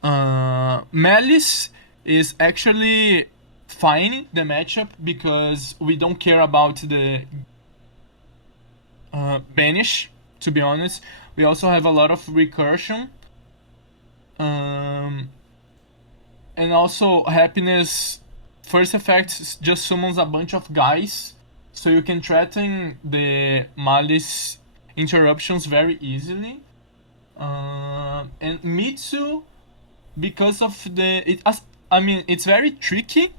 Malice is actually fine, the matchup, because we don't care about the Banish, to be honest. We also have a lot of Recursion. Um, and also, Happiness, first effect just summons a bunch of guys, so you can threaten the Malice interruptions very easily. And Mitsu, because of I mean, it's very tricky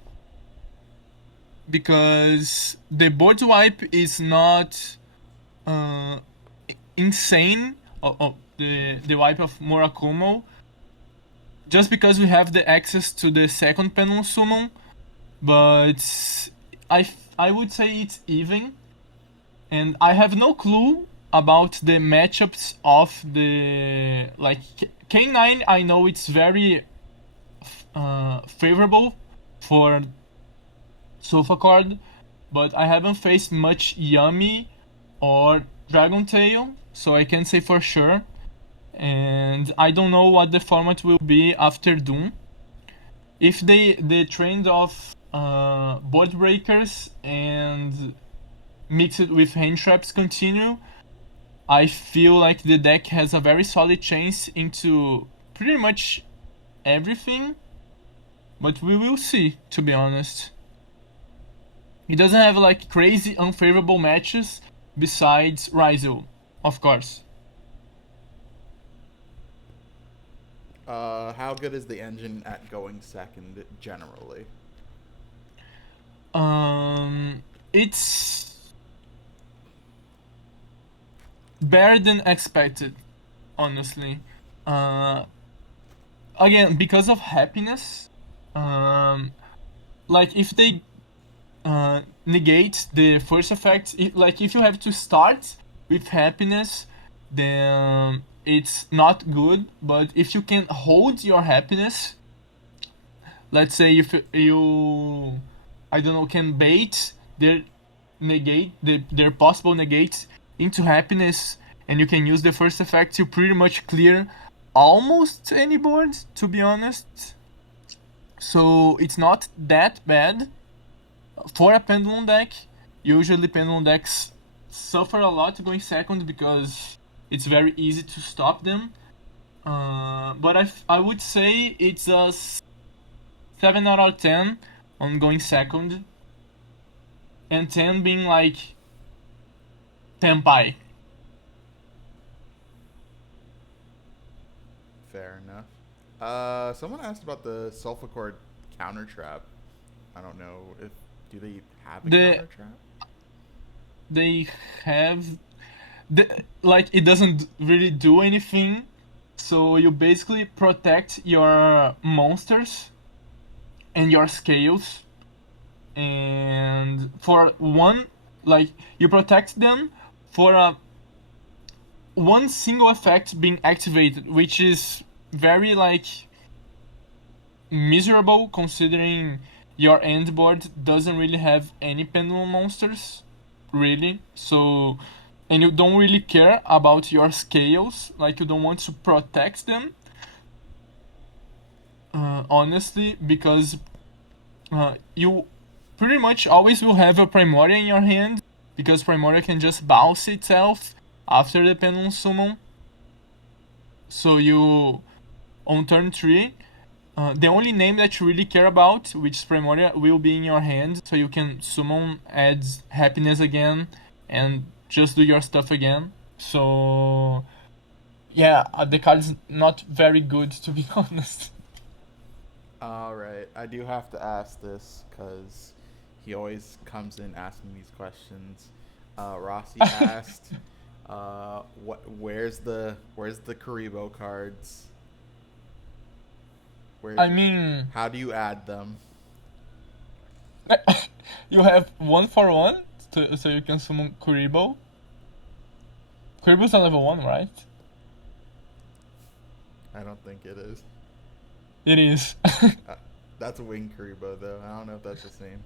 because the board wipe is not uh, insane. The wipe of Murakumo, just because we have the access to the second Pendulum Summon, but I would say it's even, and I have no clue about the matchups of the like K9. I know it's very favorable for Solfachord, but I haven't faced much Yummy or Dragon Tail, so I can't say for sure. And I don't know what the format will be after Doom. If the trend of board breakers and mix it with hand traps continue, I feel like the deck has a very solid chance into pretty much everything, but we will see, to be honest. It doesn't have like crazy unfavorable matches besides Ryzel, of course. How good is the engine at going second generally? It's better than expected, honestly. Uh, Again, because of happiness, um, like if they negate the first effect, like if you have to start with happiness, then it's not good. But if you can hold your happiness, let's say if you, I don't know, can bait their their possible negate into happiness, and you can use the first effect to pretty much clear almost any board, to be honest. So it's not that bad for a Pendulum deck. Usually Pendulum decks suffer a lot going second because it's very easy to stop them. But I would say it's a 7 out of 10 on going second, and 10 being like Tenpai. Fair enough. Someone asked about the Sulfachord counter trap. I don't know if do they have a The counter trap? they have like it doesn't really do anything, so you basically protect your monsters and your scales, and for one, like you protect them for a one single effect being activated, which is very like miserable considering your end board doesn't really have any pendulum monsters, really. So, and you don't really care about your scales, like you don't want to protect them, honestly, because you pretty much always will have a Primordia in your hand, because Primordial can just bounce itself after the Pendulum summon. So you, on turn 3, the only name that you really care about, which is Primordial, will be in your hand, so you can summon, add happiness again, and just do your stuff again. So yeah, the card is not very good, to be honest. All right, I do have to ask this because he always comes in asking these questions. Rossi asked, where's the Karibo cards? I mean, How do you add them? you have 1/1, so you can summon Kuribo. Kuribo's not level 1, right? I don't think it is. It is. That's Wing Karibo though. I don't know if that's the same.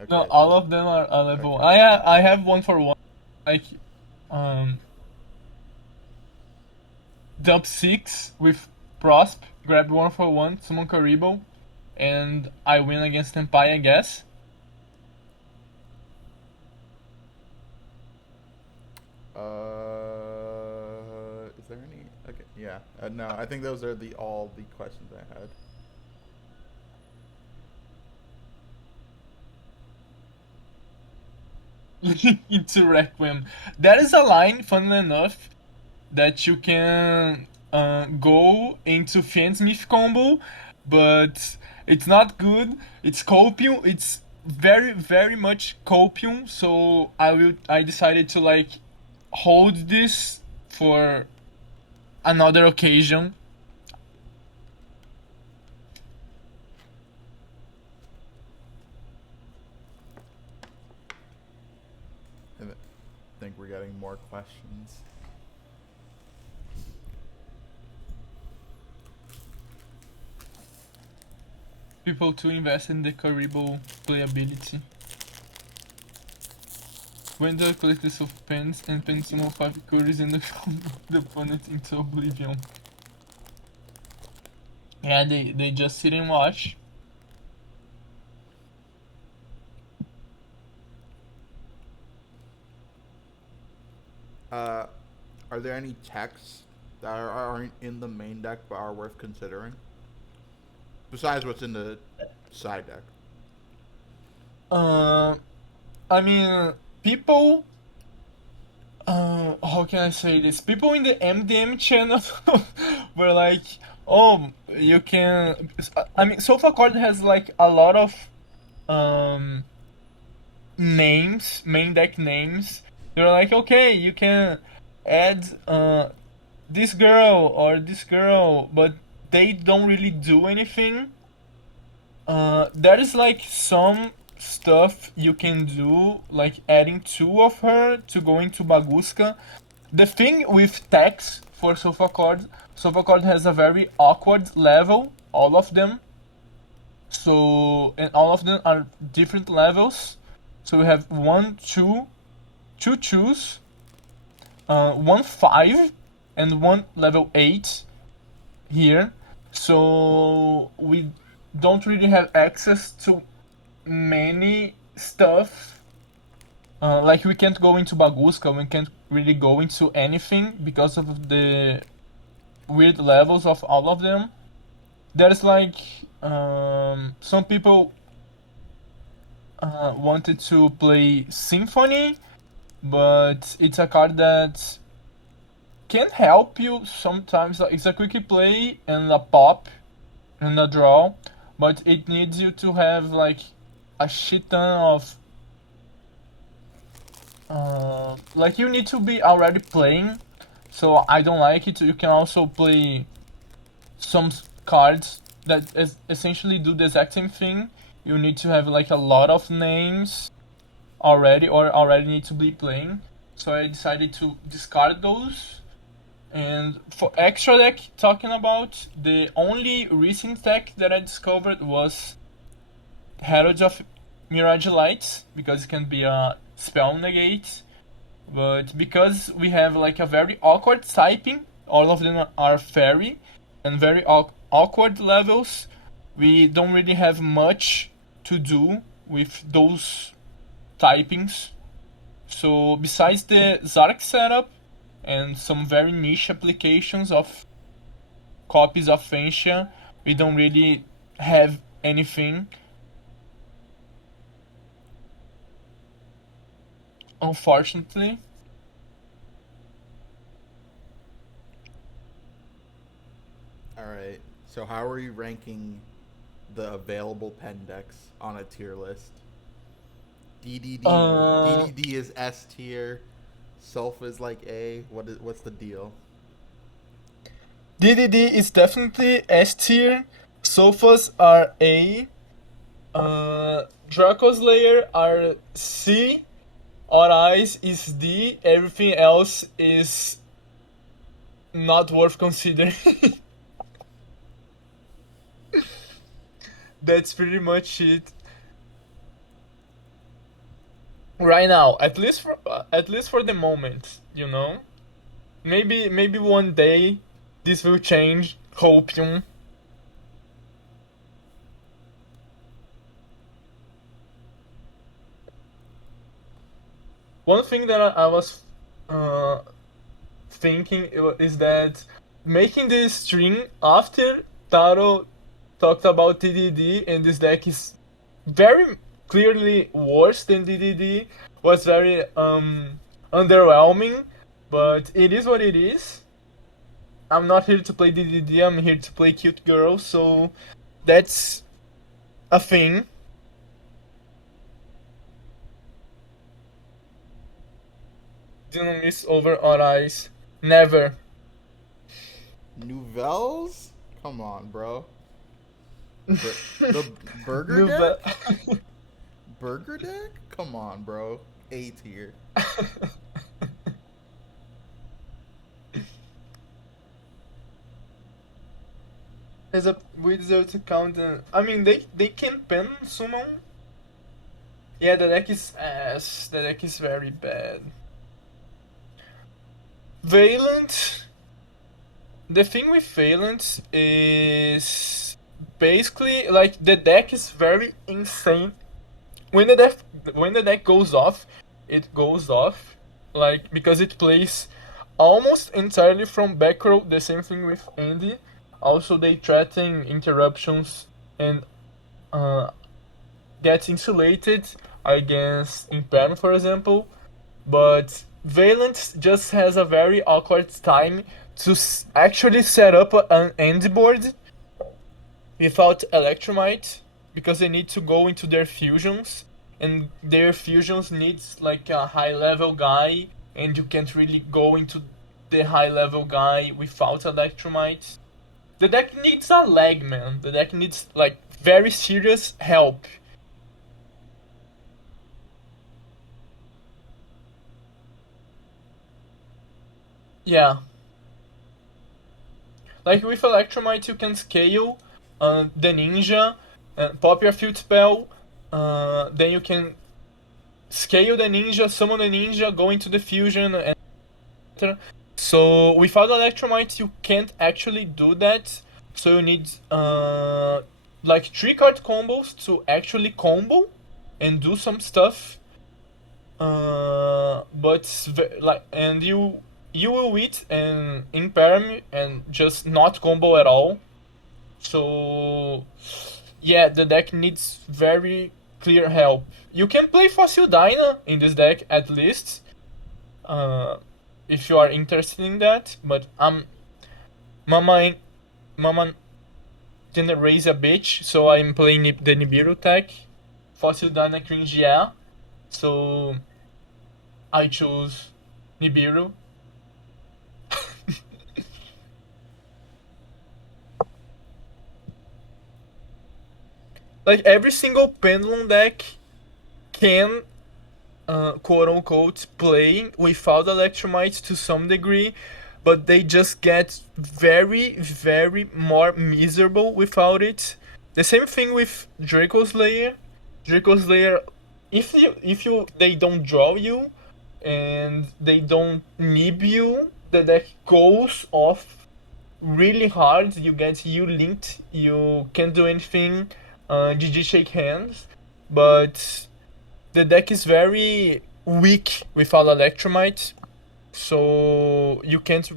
Okay, No, all of them are level 1. Okay. I have 1/1. Like, um, dump 6 with Prosp, grab 1/1, summon Kuribo, and I win against Tempai, I guess. Is there any? Okay, yeah. No, I think those are all the questions I had. Into Requiem. That is a line, funnily enough, that you can go into Fansmith combo, but it's not good. It's copium. It's very, very much copium. So I decided to like hold this for another occasion. And I think we're getting more questions. People to invest in the Karibo playability. When the collectors of pens and pens summon 5 Kuris and the opponent into oblivion. Yeah, they just sit and watch. Are there any techs that aren't in the main deck but are worth considering? Besides what's in the side deck. I mean, people. How can I say this? People in the MDM channel were like, "Oh, you can." I mean, Solfachord has like a lot of names, main deck names. They're like, "Okay, you can add this girl or this girl," but they don't really do anything. There is like some stuff you can do, like adding 2 of her to go into Baguska. The thing with techs for Solfachord has a very awkward level, all of them. So, and all of them are different levels. So we have 1, 2, 2 2s, 1 5, and 1 level 8 here. So we don't really have access to many stuff. Like we can't go into Baguska, we can't really go into anything because of the weird levels of all of them. There's like some people wanted to play Symphony, but it's a card that can help you sometimes. It's a quick play and a pop and a draw, but it needs you to have like a shit ton of like you need to be already playing, so I don't like it. You can also play some cards that essentially do the exact same thing. You need to have like a lot of names already or already need to be playing. So I decided to discard those. And for extra deck, talking about, the only recent deck that I discovered was Herald of Mirage Lights, because it can be a spell negate. But because we have like a very awkward typing, all of them are fairy and very awkward levels, we don't really have much to do with those typings. So besides the Zark setup and some very niche applications of copies of Fentia, we don't really have anything, unfortunately. All right. So how are you ranking the available pen decks on a tier list? Uh, DDD is S tier. Sulfa is like A. What's the deal? DDD is definitely S tier. Sofas are A. Draco's Lair are C. Our Eyes is D. Everything else is not worth considering. That's pretty much it. Right now, at least for the moment, you know. Maybe one day this will change. Hopium. One thing that I was uh, thinking is that making this stream after Taro talked about TDD and this deck is very clearly worse than DDD was very underwhelming, but it is what it is. I'm not here to play DDD, I'm here to play cute girls, so that's a thing. Dynamis over our eyes. Never. Nouvelles? Come on, bro. The burger Nouvelle. deck? Burger deck? Come on, bro. A tier. As a wizard account, I mean they can pen summon. Yeah, the deck is ass. The deck is very bad. Valent. The thing with Valent is basically like the deck is very insane. When the deck goes off, it goes off like because it plays almost entirely from back row. The same thing with Andy. Also, they threaten interruptions and get insulated against Imperm, for example. But Valent just has a very awkward time to actually set up an end board without Electrumite because they need to go into their fusions and their fusions needs like a high level guy and you can't really go into the high level guy without Electrumite. The deck needs a lag, man. The deck needs like very serious help. Yeah. Like with Electrumite you can scale the ninja, pop your field spell, then you can scale the ninja, summon the ninja, go into the fusion, and so without Electrumite you can't actually do that. So you need like 3 card combos to actually combo and do some stuff. But like and you will eat and imperm and just not combo at all. So yeah, the deck needs very clear help. You can play Fossil Dyna in this deck at least, uh, if you are interested in that. But Mama didn't raise a bitch, so I'm playing the Nibiru tech. Fossil Dyna cringe, yeah. So I choose Nibiru. Like every single Pendulum deck can quote unquote play without Electrumite to some degree, but they just get very more miserable without it. The same thing with Draco's Lair. Draco's Lair, if you they don't draw you and they don't nib you, the deck goes off really hard. You get you linked, you can't do anything. GG shake hands, but the deck is very weak without Electrumite, so you can't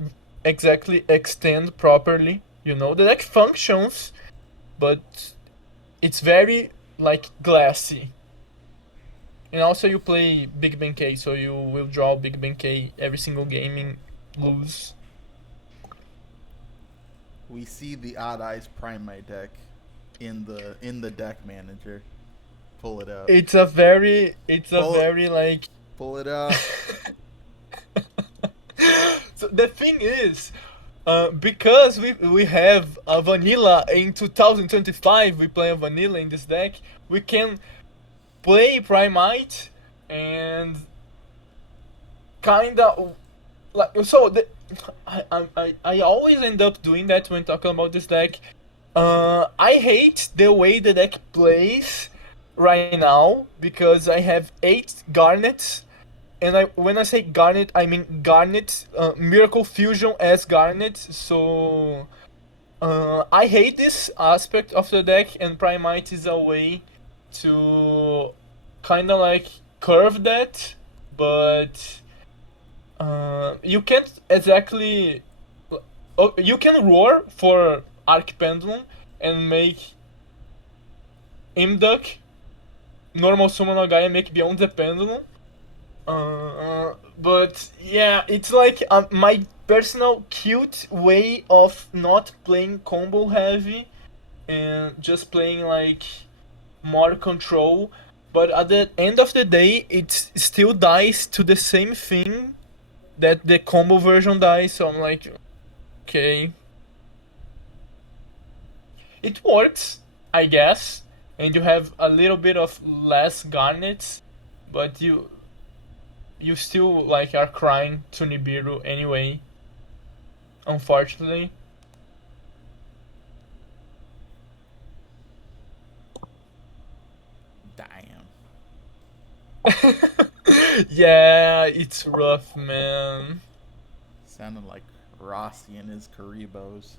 exactly extend properly. You know, the deck functions, but it's very like glassy. And also you play Big Ben K, so you will draw Big Ben K every single game and lose. We see the Odd Eyes Primate deck in the deck manager. Pull it up. It's a Pull very like pull it up. so the thing is, because we have a vanilla in 2025, we play a vanilla in this deck. We can play Primite and kinda like so. I always end up doing that when talking about this deck. I hate the way the deck plays right now because I have 8 Garnets, and I when I say Garnet, I mean Garnet, Miracle Fusion as Garnet. So I hate this aspect of the deck, and Primite is a way to kind of like curve that, but you can't exactly. Oh, you can roar for Arc Pendulum and make Imduck normal summon a guy and make Beyond the Pendulum. But yeah, it's like my personal cute way of not playing combo heavy and just playing like more control. But at the end of the day, it still dies to the same thing that the combo version dies. So I'm like, okay, it works, I guess, and you have a little bit of less garnets, but you still like are crying to Nibiru anyway. Unfortunately. Damn. Yeah, it's rough, man. Sounded like Rossi and his Karibos.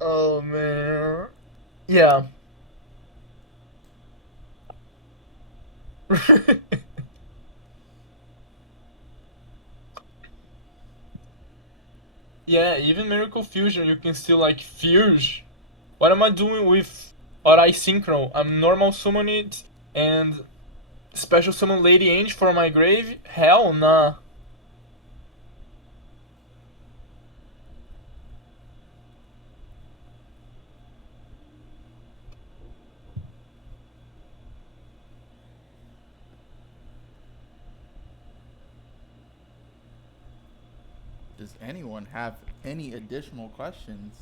Oh man. Yeah. Yeah, even Miracle Fusion, you can still like fuse. What am I doing with Orai Synchro? I'm normal summon it and special summon Lady Ange for my grave? Hell nah. Does anyone have any additional questions?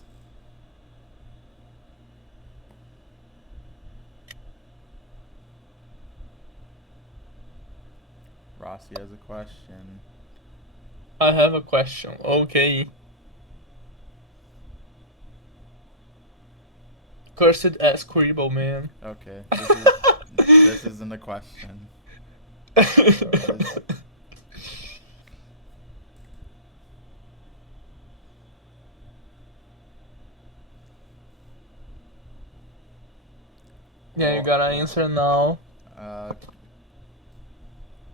Rossi has a question. I have a question. Okay. Cursed as Kuribo, man. Okay, this isn't a question. This Yeah, you Ro- gotta answer now. uh,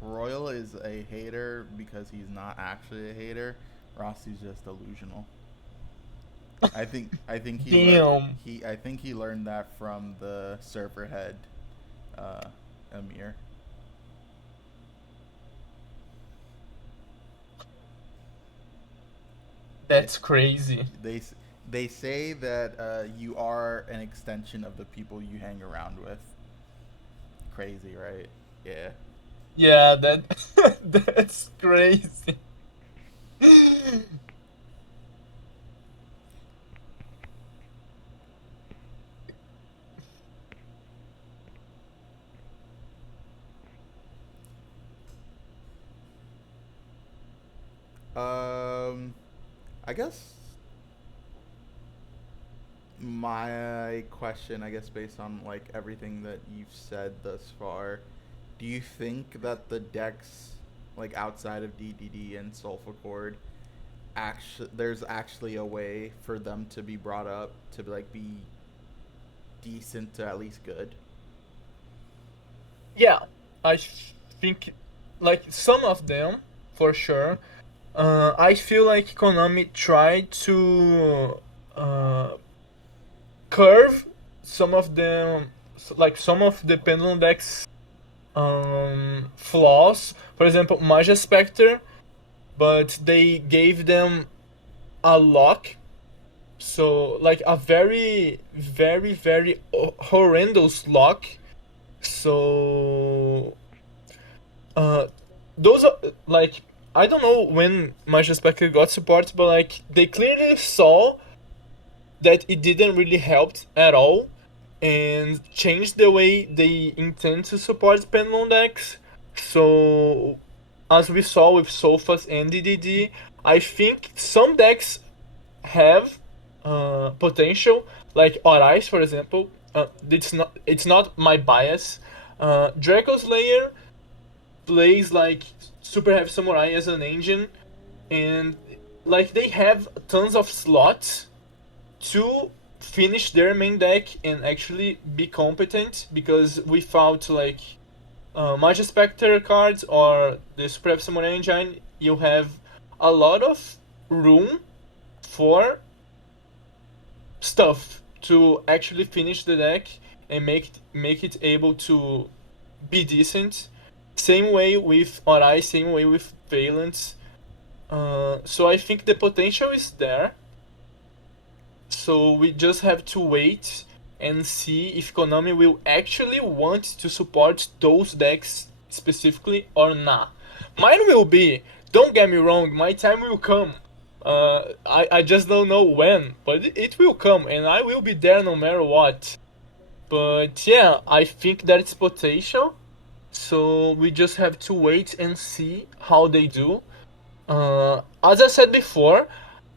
Royal is a hater because he's not actually a hater. Rossi's just delusional. Damn. I think he learned that from the server head, uh, Amir. They That's crazy. they they say that you are an extension of the people you hang around with. Crazy, right? Yeah. Yeah, that that's crazy. Um, I guess my question, I guess, based on like everything that you've said thus far, do you think that the decks, like outside of DDD and Solfachord, actually there's actually a way for them to be brought up to like be decent to at least good? Yeah, I think like some of them for sure. I feel like Konami tried to curve some of them, like some of the Pendulum decks flaws. For example, Magia Spectre, but they gave them a lock. So like a very, very, very horrendous lock. So uh, those are like I don't know when Magia Spectre got support, but like they clearly saw that it didn't really help at all and changed the way they intend to support Pendulum decks. So, as we saw with Sofas and DDD, I think some decks have potential, like Orais, for example. It's not my bias. Draco Slayer plays like Super Heavy Samurai as an engine, and like they have tons of slots to finish their main deck and actually be competent, because without like Magia Spectre cards or the Super Samurai Engine, you have a lot of room for stuff to actually finish the deck and make it able to be decent. Same way with Orai, same way with Valence. So I think the potential is there. So we just have to wait and see if Konami will actually want to support those decks specifically or not. Mine will be. Don't get me wrong, my time will come. I just don't know when, but it will come, and I will be there no matter what. But yeah, I think that's potential. So we just have to wait and see how they do. As I said before,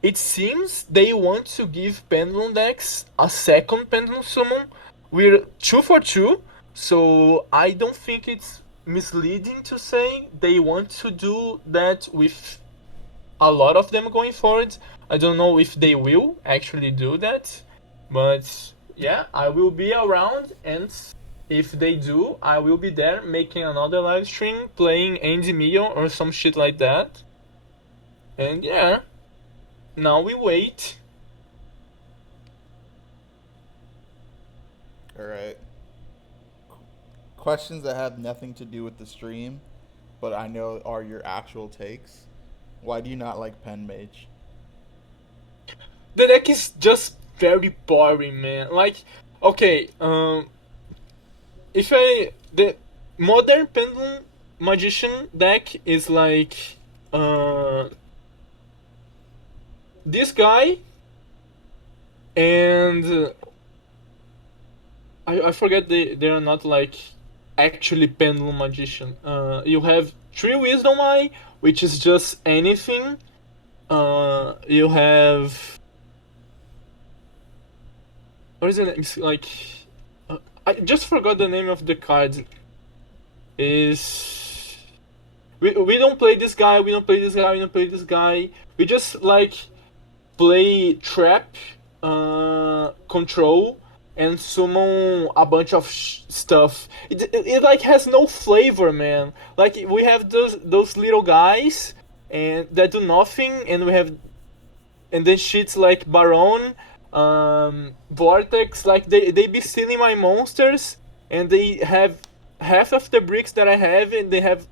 it seems they want to give Pendulum decks a second Pendulum Summon. We're 2 for 2, so I don't think it's misleading to say they want to do that with a lot of them going forward. I don't know if they will actually do that, but yeah, I will be around, and if they do, I will be there making another live stream playing Andy Mio or some shit like that. And yeah, now we wait. All right. Questions that have nothing to do with the stream, but I know are your actual takes. Why do you not like Pen Mage? The deck is just very boring, man. Like, okay, if I the modern Pendulum Magician deck is like, uh, this guy and I forget they are not like actually Pendulum Magician. You have three Wisdom Eye, which is just anything. You have what is it? It's like I just forgot the name of the card. Is we don't play this guy. We don't play this guy. We don't play this guy. We just like play trap, control, and summon a bunch of stuff. It like has no flavor, man. Like we have those little guys and that do nothing, and we have and then shits like Baron, Vortex. Like they be stealing my monsters, and they have half of the bricks that I have, and they have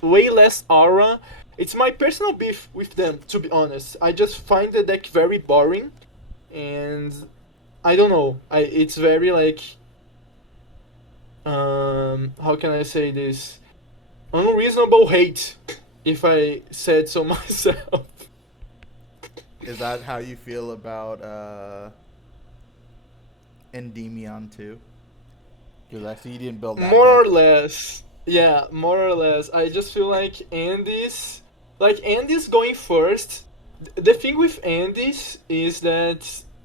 way less aura. It's my personal beef with them, to be honest. I just find the deck very boring, and I don't know. It's very like how can I say this? Unreasonable hate, if I said so myself. Is that how you feel about Endymion too? Because I see you didn't build that More deck. or less. Yeah, more or less. I just feel Andy's going first. The thing with Andy's is that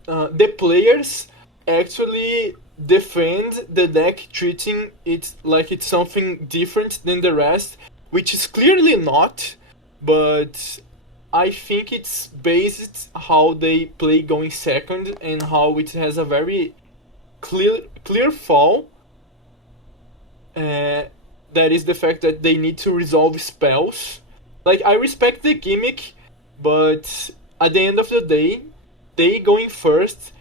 the players actually defend the deck, treating it like it's something different than the rest, which is clearly not. But I think it's based how they play going second and how it has a very clear fall, uh, that is the fact that they need to resolve spells. Like, I respect the gimmick, but at the end of the day, they going first.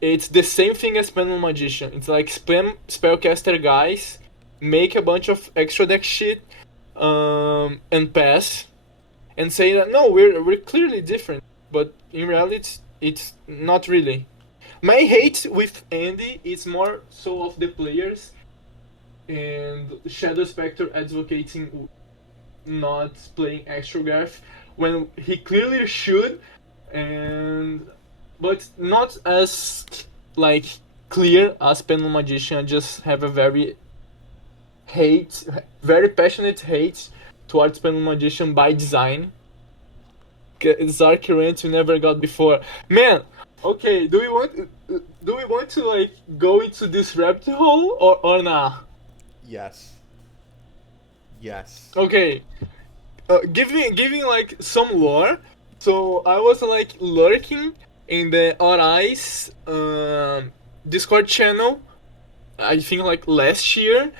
It's the same thing as Pendulum Magician. It's like spam spellcaster guys make a bunch of extra deck shit, and pass and say that no, we're clearly different, but in reality, it's not really. My hate with Andy is more so of the players and Shadow Spectre advocating not playing Astrograph when he clearly should, and but not as like clear as Pendulum Magician. I just have a hate, very passionate hate towards Pendulum Magician by design. Zark rant we never got before. Man, okay, do we want to like go into this rabbit hole or nah? Yes. Yes. Okay, giving like some lore. So I was like lurking in the RI's Discord channel. I think like last year,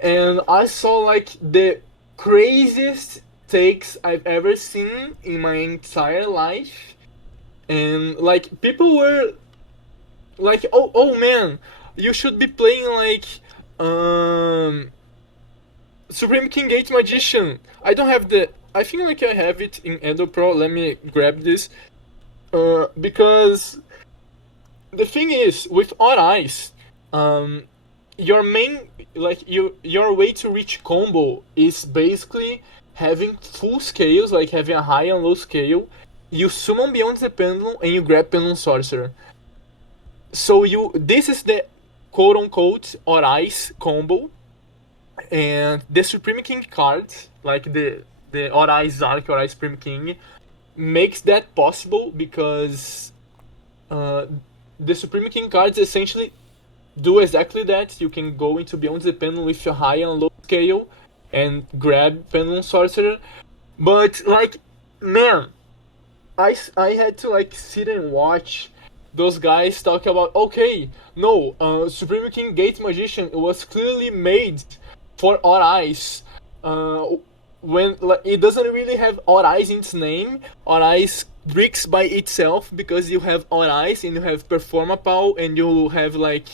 and I saw like the craziest takes I've ever seen in my entire life. And like people were like, oh man, you should be playing like Supreme King Gate Magician. I don't have the. I think like I have it in Edo Pro. Let me grab this. Because the thing is with Odd Eyes, your main like your way to reach combo is basically having full scales, like having a high and low scale. You summon beyond the pendulum and you grab pendulum sorcerer. So this is the quote unquote Odd Eyes combo, and the Supreme King card, like the Odd Eyes Zark, Odd Eyes Supreme King, makes that possible because the Supreme King cards essentially do exactly that. You can go into Beyond the Pendulum with a high and low scale and grab Pendulum Sorcerer. But like, man, I had to like sit and watch those guys talk about, okay, no, Supreme King Gate Magician was clearly made for Odd Eyes. When like, it doesn't really have Odd Eyes in its name. Odd Eyes bricks by itself because you have Odd Eyes and you have Performapal and you have like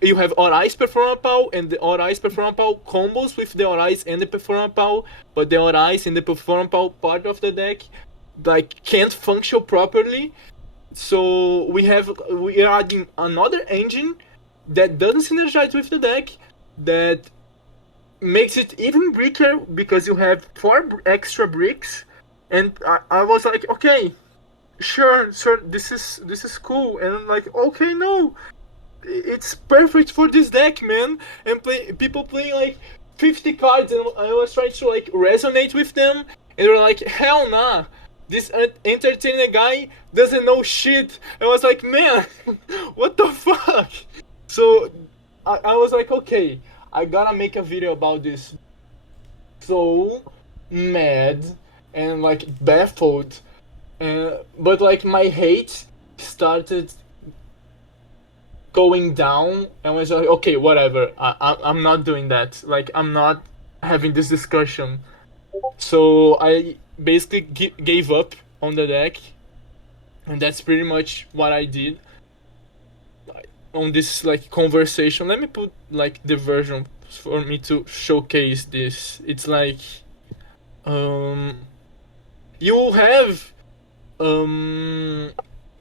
you have Odd Eyes Performapal and the Odd Eyes Performapal combos with the Odd Eyes and the Performapal, but the Odd Eyes and the Performapal part of the deck like can't function properly. So we are adding another engine that doesn't synergize with the deck, that makes it even brickier because you have 4 extra bricks. And I was like, okay, sure, this is cool. And I'm like, okay, no, it's perfect for this deck, man. And people playing like 50 cards, and I was trying to like resonate with them, and they were like, hell nah, this entertaining guy doesn't know shit. I was like, man, what the fuck? So I was like, okay, I gotta make a video about this. So mad and like baffled, but like my hate started going down, and was like, okay, whatever. I'm not doing that. Like, I'm not having this discussion. So I basically gave up on the deck, and that's pretty much what I did on this like conversation. Let me put like the version for me to showcase this. It's like you have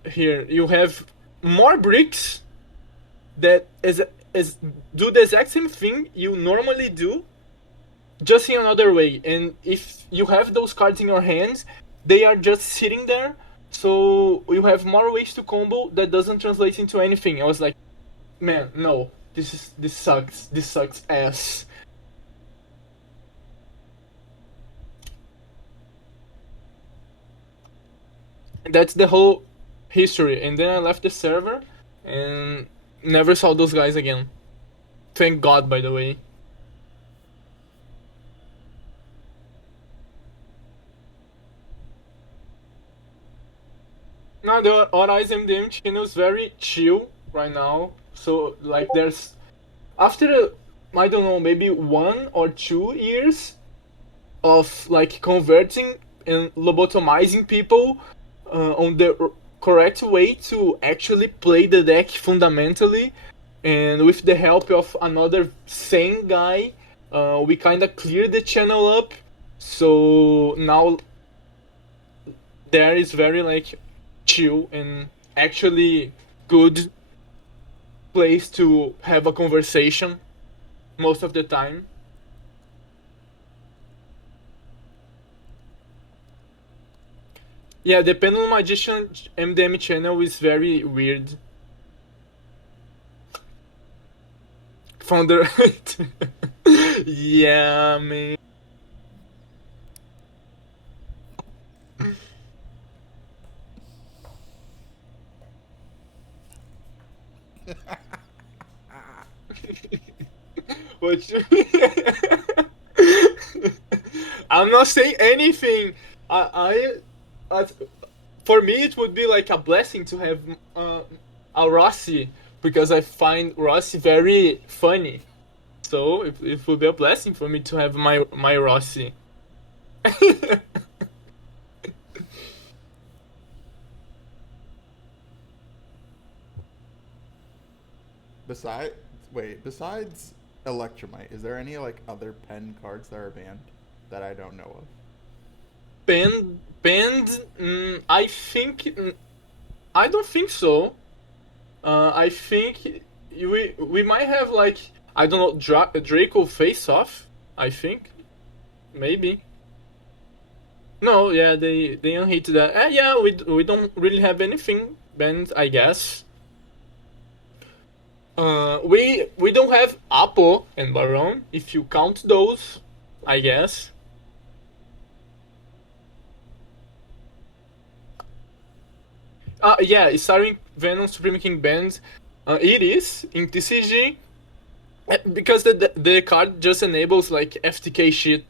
here you have more bricks that is do the exact same thing you normally do, just in another way. And if you have those cards in your hands, they are just sitting there. So you have more ways to combo that doesn't translate into anything. I was like, man, no, this sucks. This sucks ass. That's the whole history. And then I left the server and never saw those guys again. Thank God, by the way. No, the Odd Eyes MDM channel is very chill right now. So like, there's after I don't know, maybe 1 or 2 years of like converting and lobotomizing people on the correct way to actually play the deck fundamentally, and with the help of another sane guy, we kind of cleared the channel up. So now there is very like chill and actually good place to have a conversation most of the time. Yeah, the Pendulum Magician MDM channel is very weird. Founder. Yeah, man. What you... I'm not saying anything. I for me, it would be like a blessing to have a Rossi, because I find Rossi very funny. So it would be a blessing for me to have my Rossi. Besides, wait, besides Electrumite, is there any like other pen cards that are banned that I don't know of? Band, I think, I don't think so. I think we might have like, I don't know, Draco face off. I think maybe. No, yeah, they unhit that. Yeah, we don't really have anything banned, I guess. We don't have Apo and Baron, if you count those, I guess. Yeah, starting Venom Supreme King banned. It is in TCG, because the card just enables like FTK shit.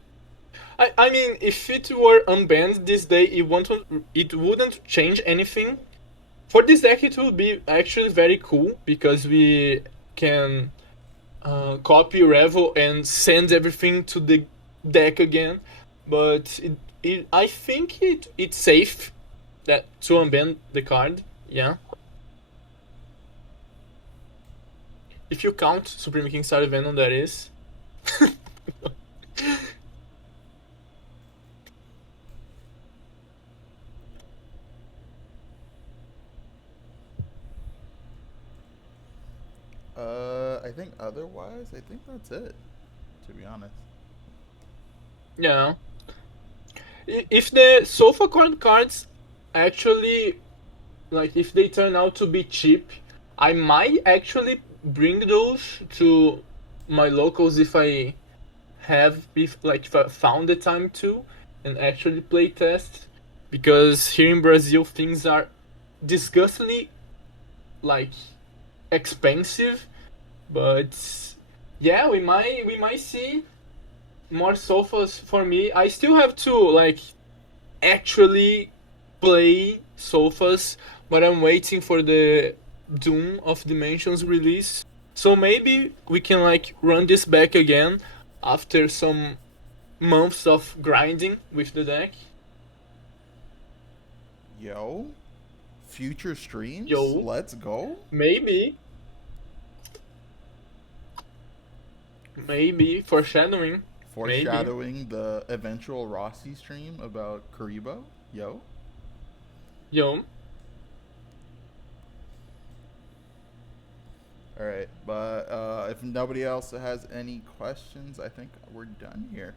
I mean, if it were unbanned this day, it wouldn't change anything. For this deck, it would be actually very cool because we can copy Revel and send everything to the deck again. But I think it's safe that to unban the card. Yeah, if you count Supreme King Star Venom, that is. I think otherwise, I think that's it. To be honest. Yeah. If the Solfachord cards actually, like, if they turn out to be cheap, I might actually bring those to my locals if I if I found the time to, and actually play test, because here in Brazil things are disgustingly like expensive. But yeah, we might see more sofas for me. I still have to like actually play sofas, but I'm waiting for the Doom of Dimensions release. So maybe we can like run this back again after some months of grinding with the deck. Yo, future streams. Yo, Let's go. maybe, maybe foreshadowing, maybe. Foreshadowing the eventual Rossi stream about Karibo. Yo. Yo, All right, but if nobody else has any questions, I think we're done here.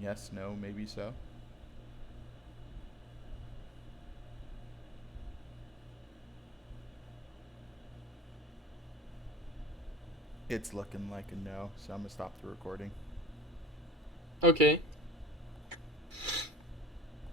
Yes, no, maybe so. It's looking like a no, so I'm gonna stop the recording. okay.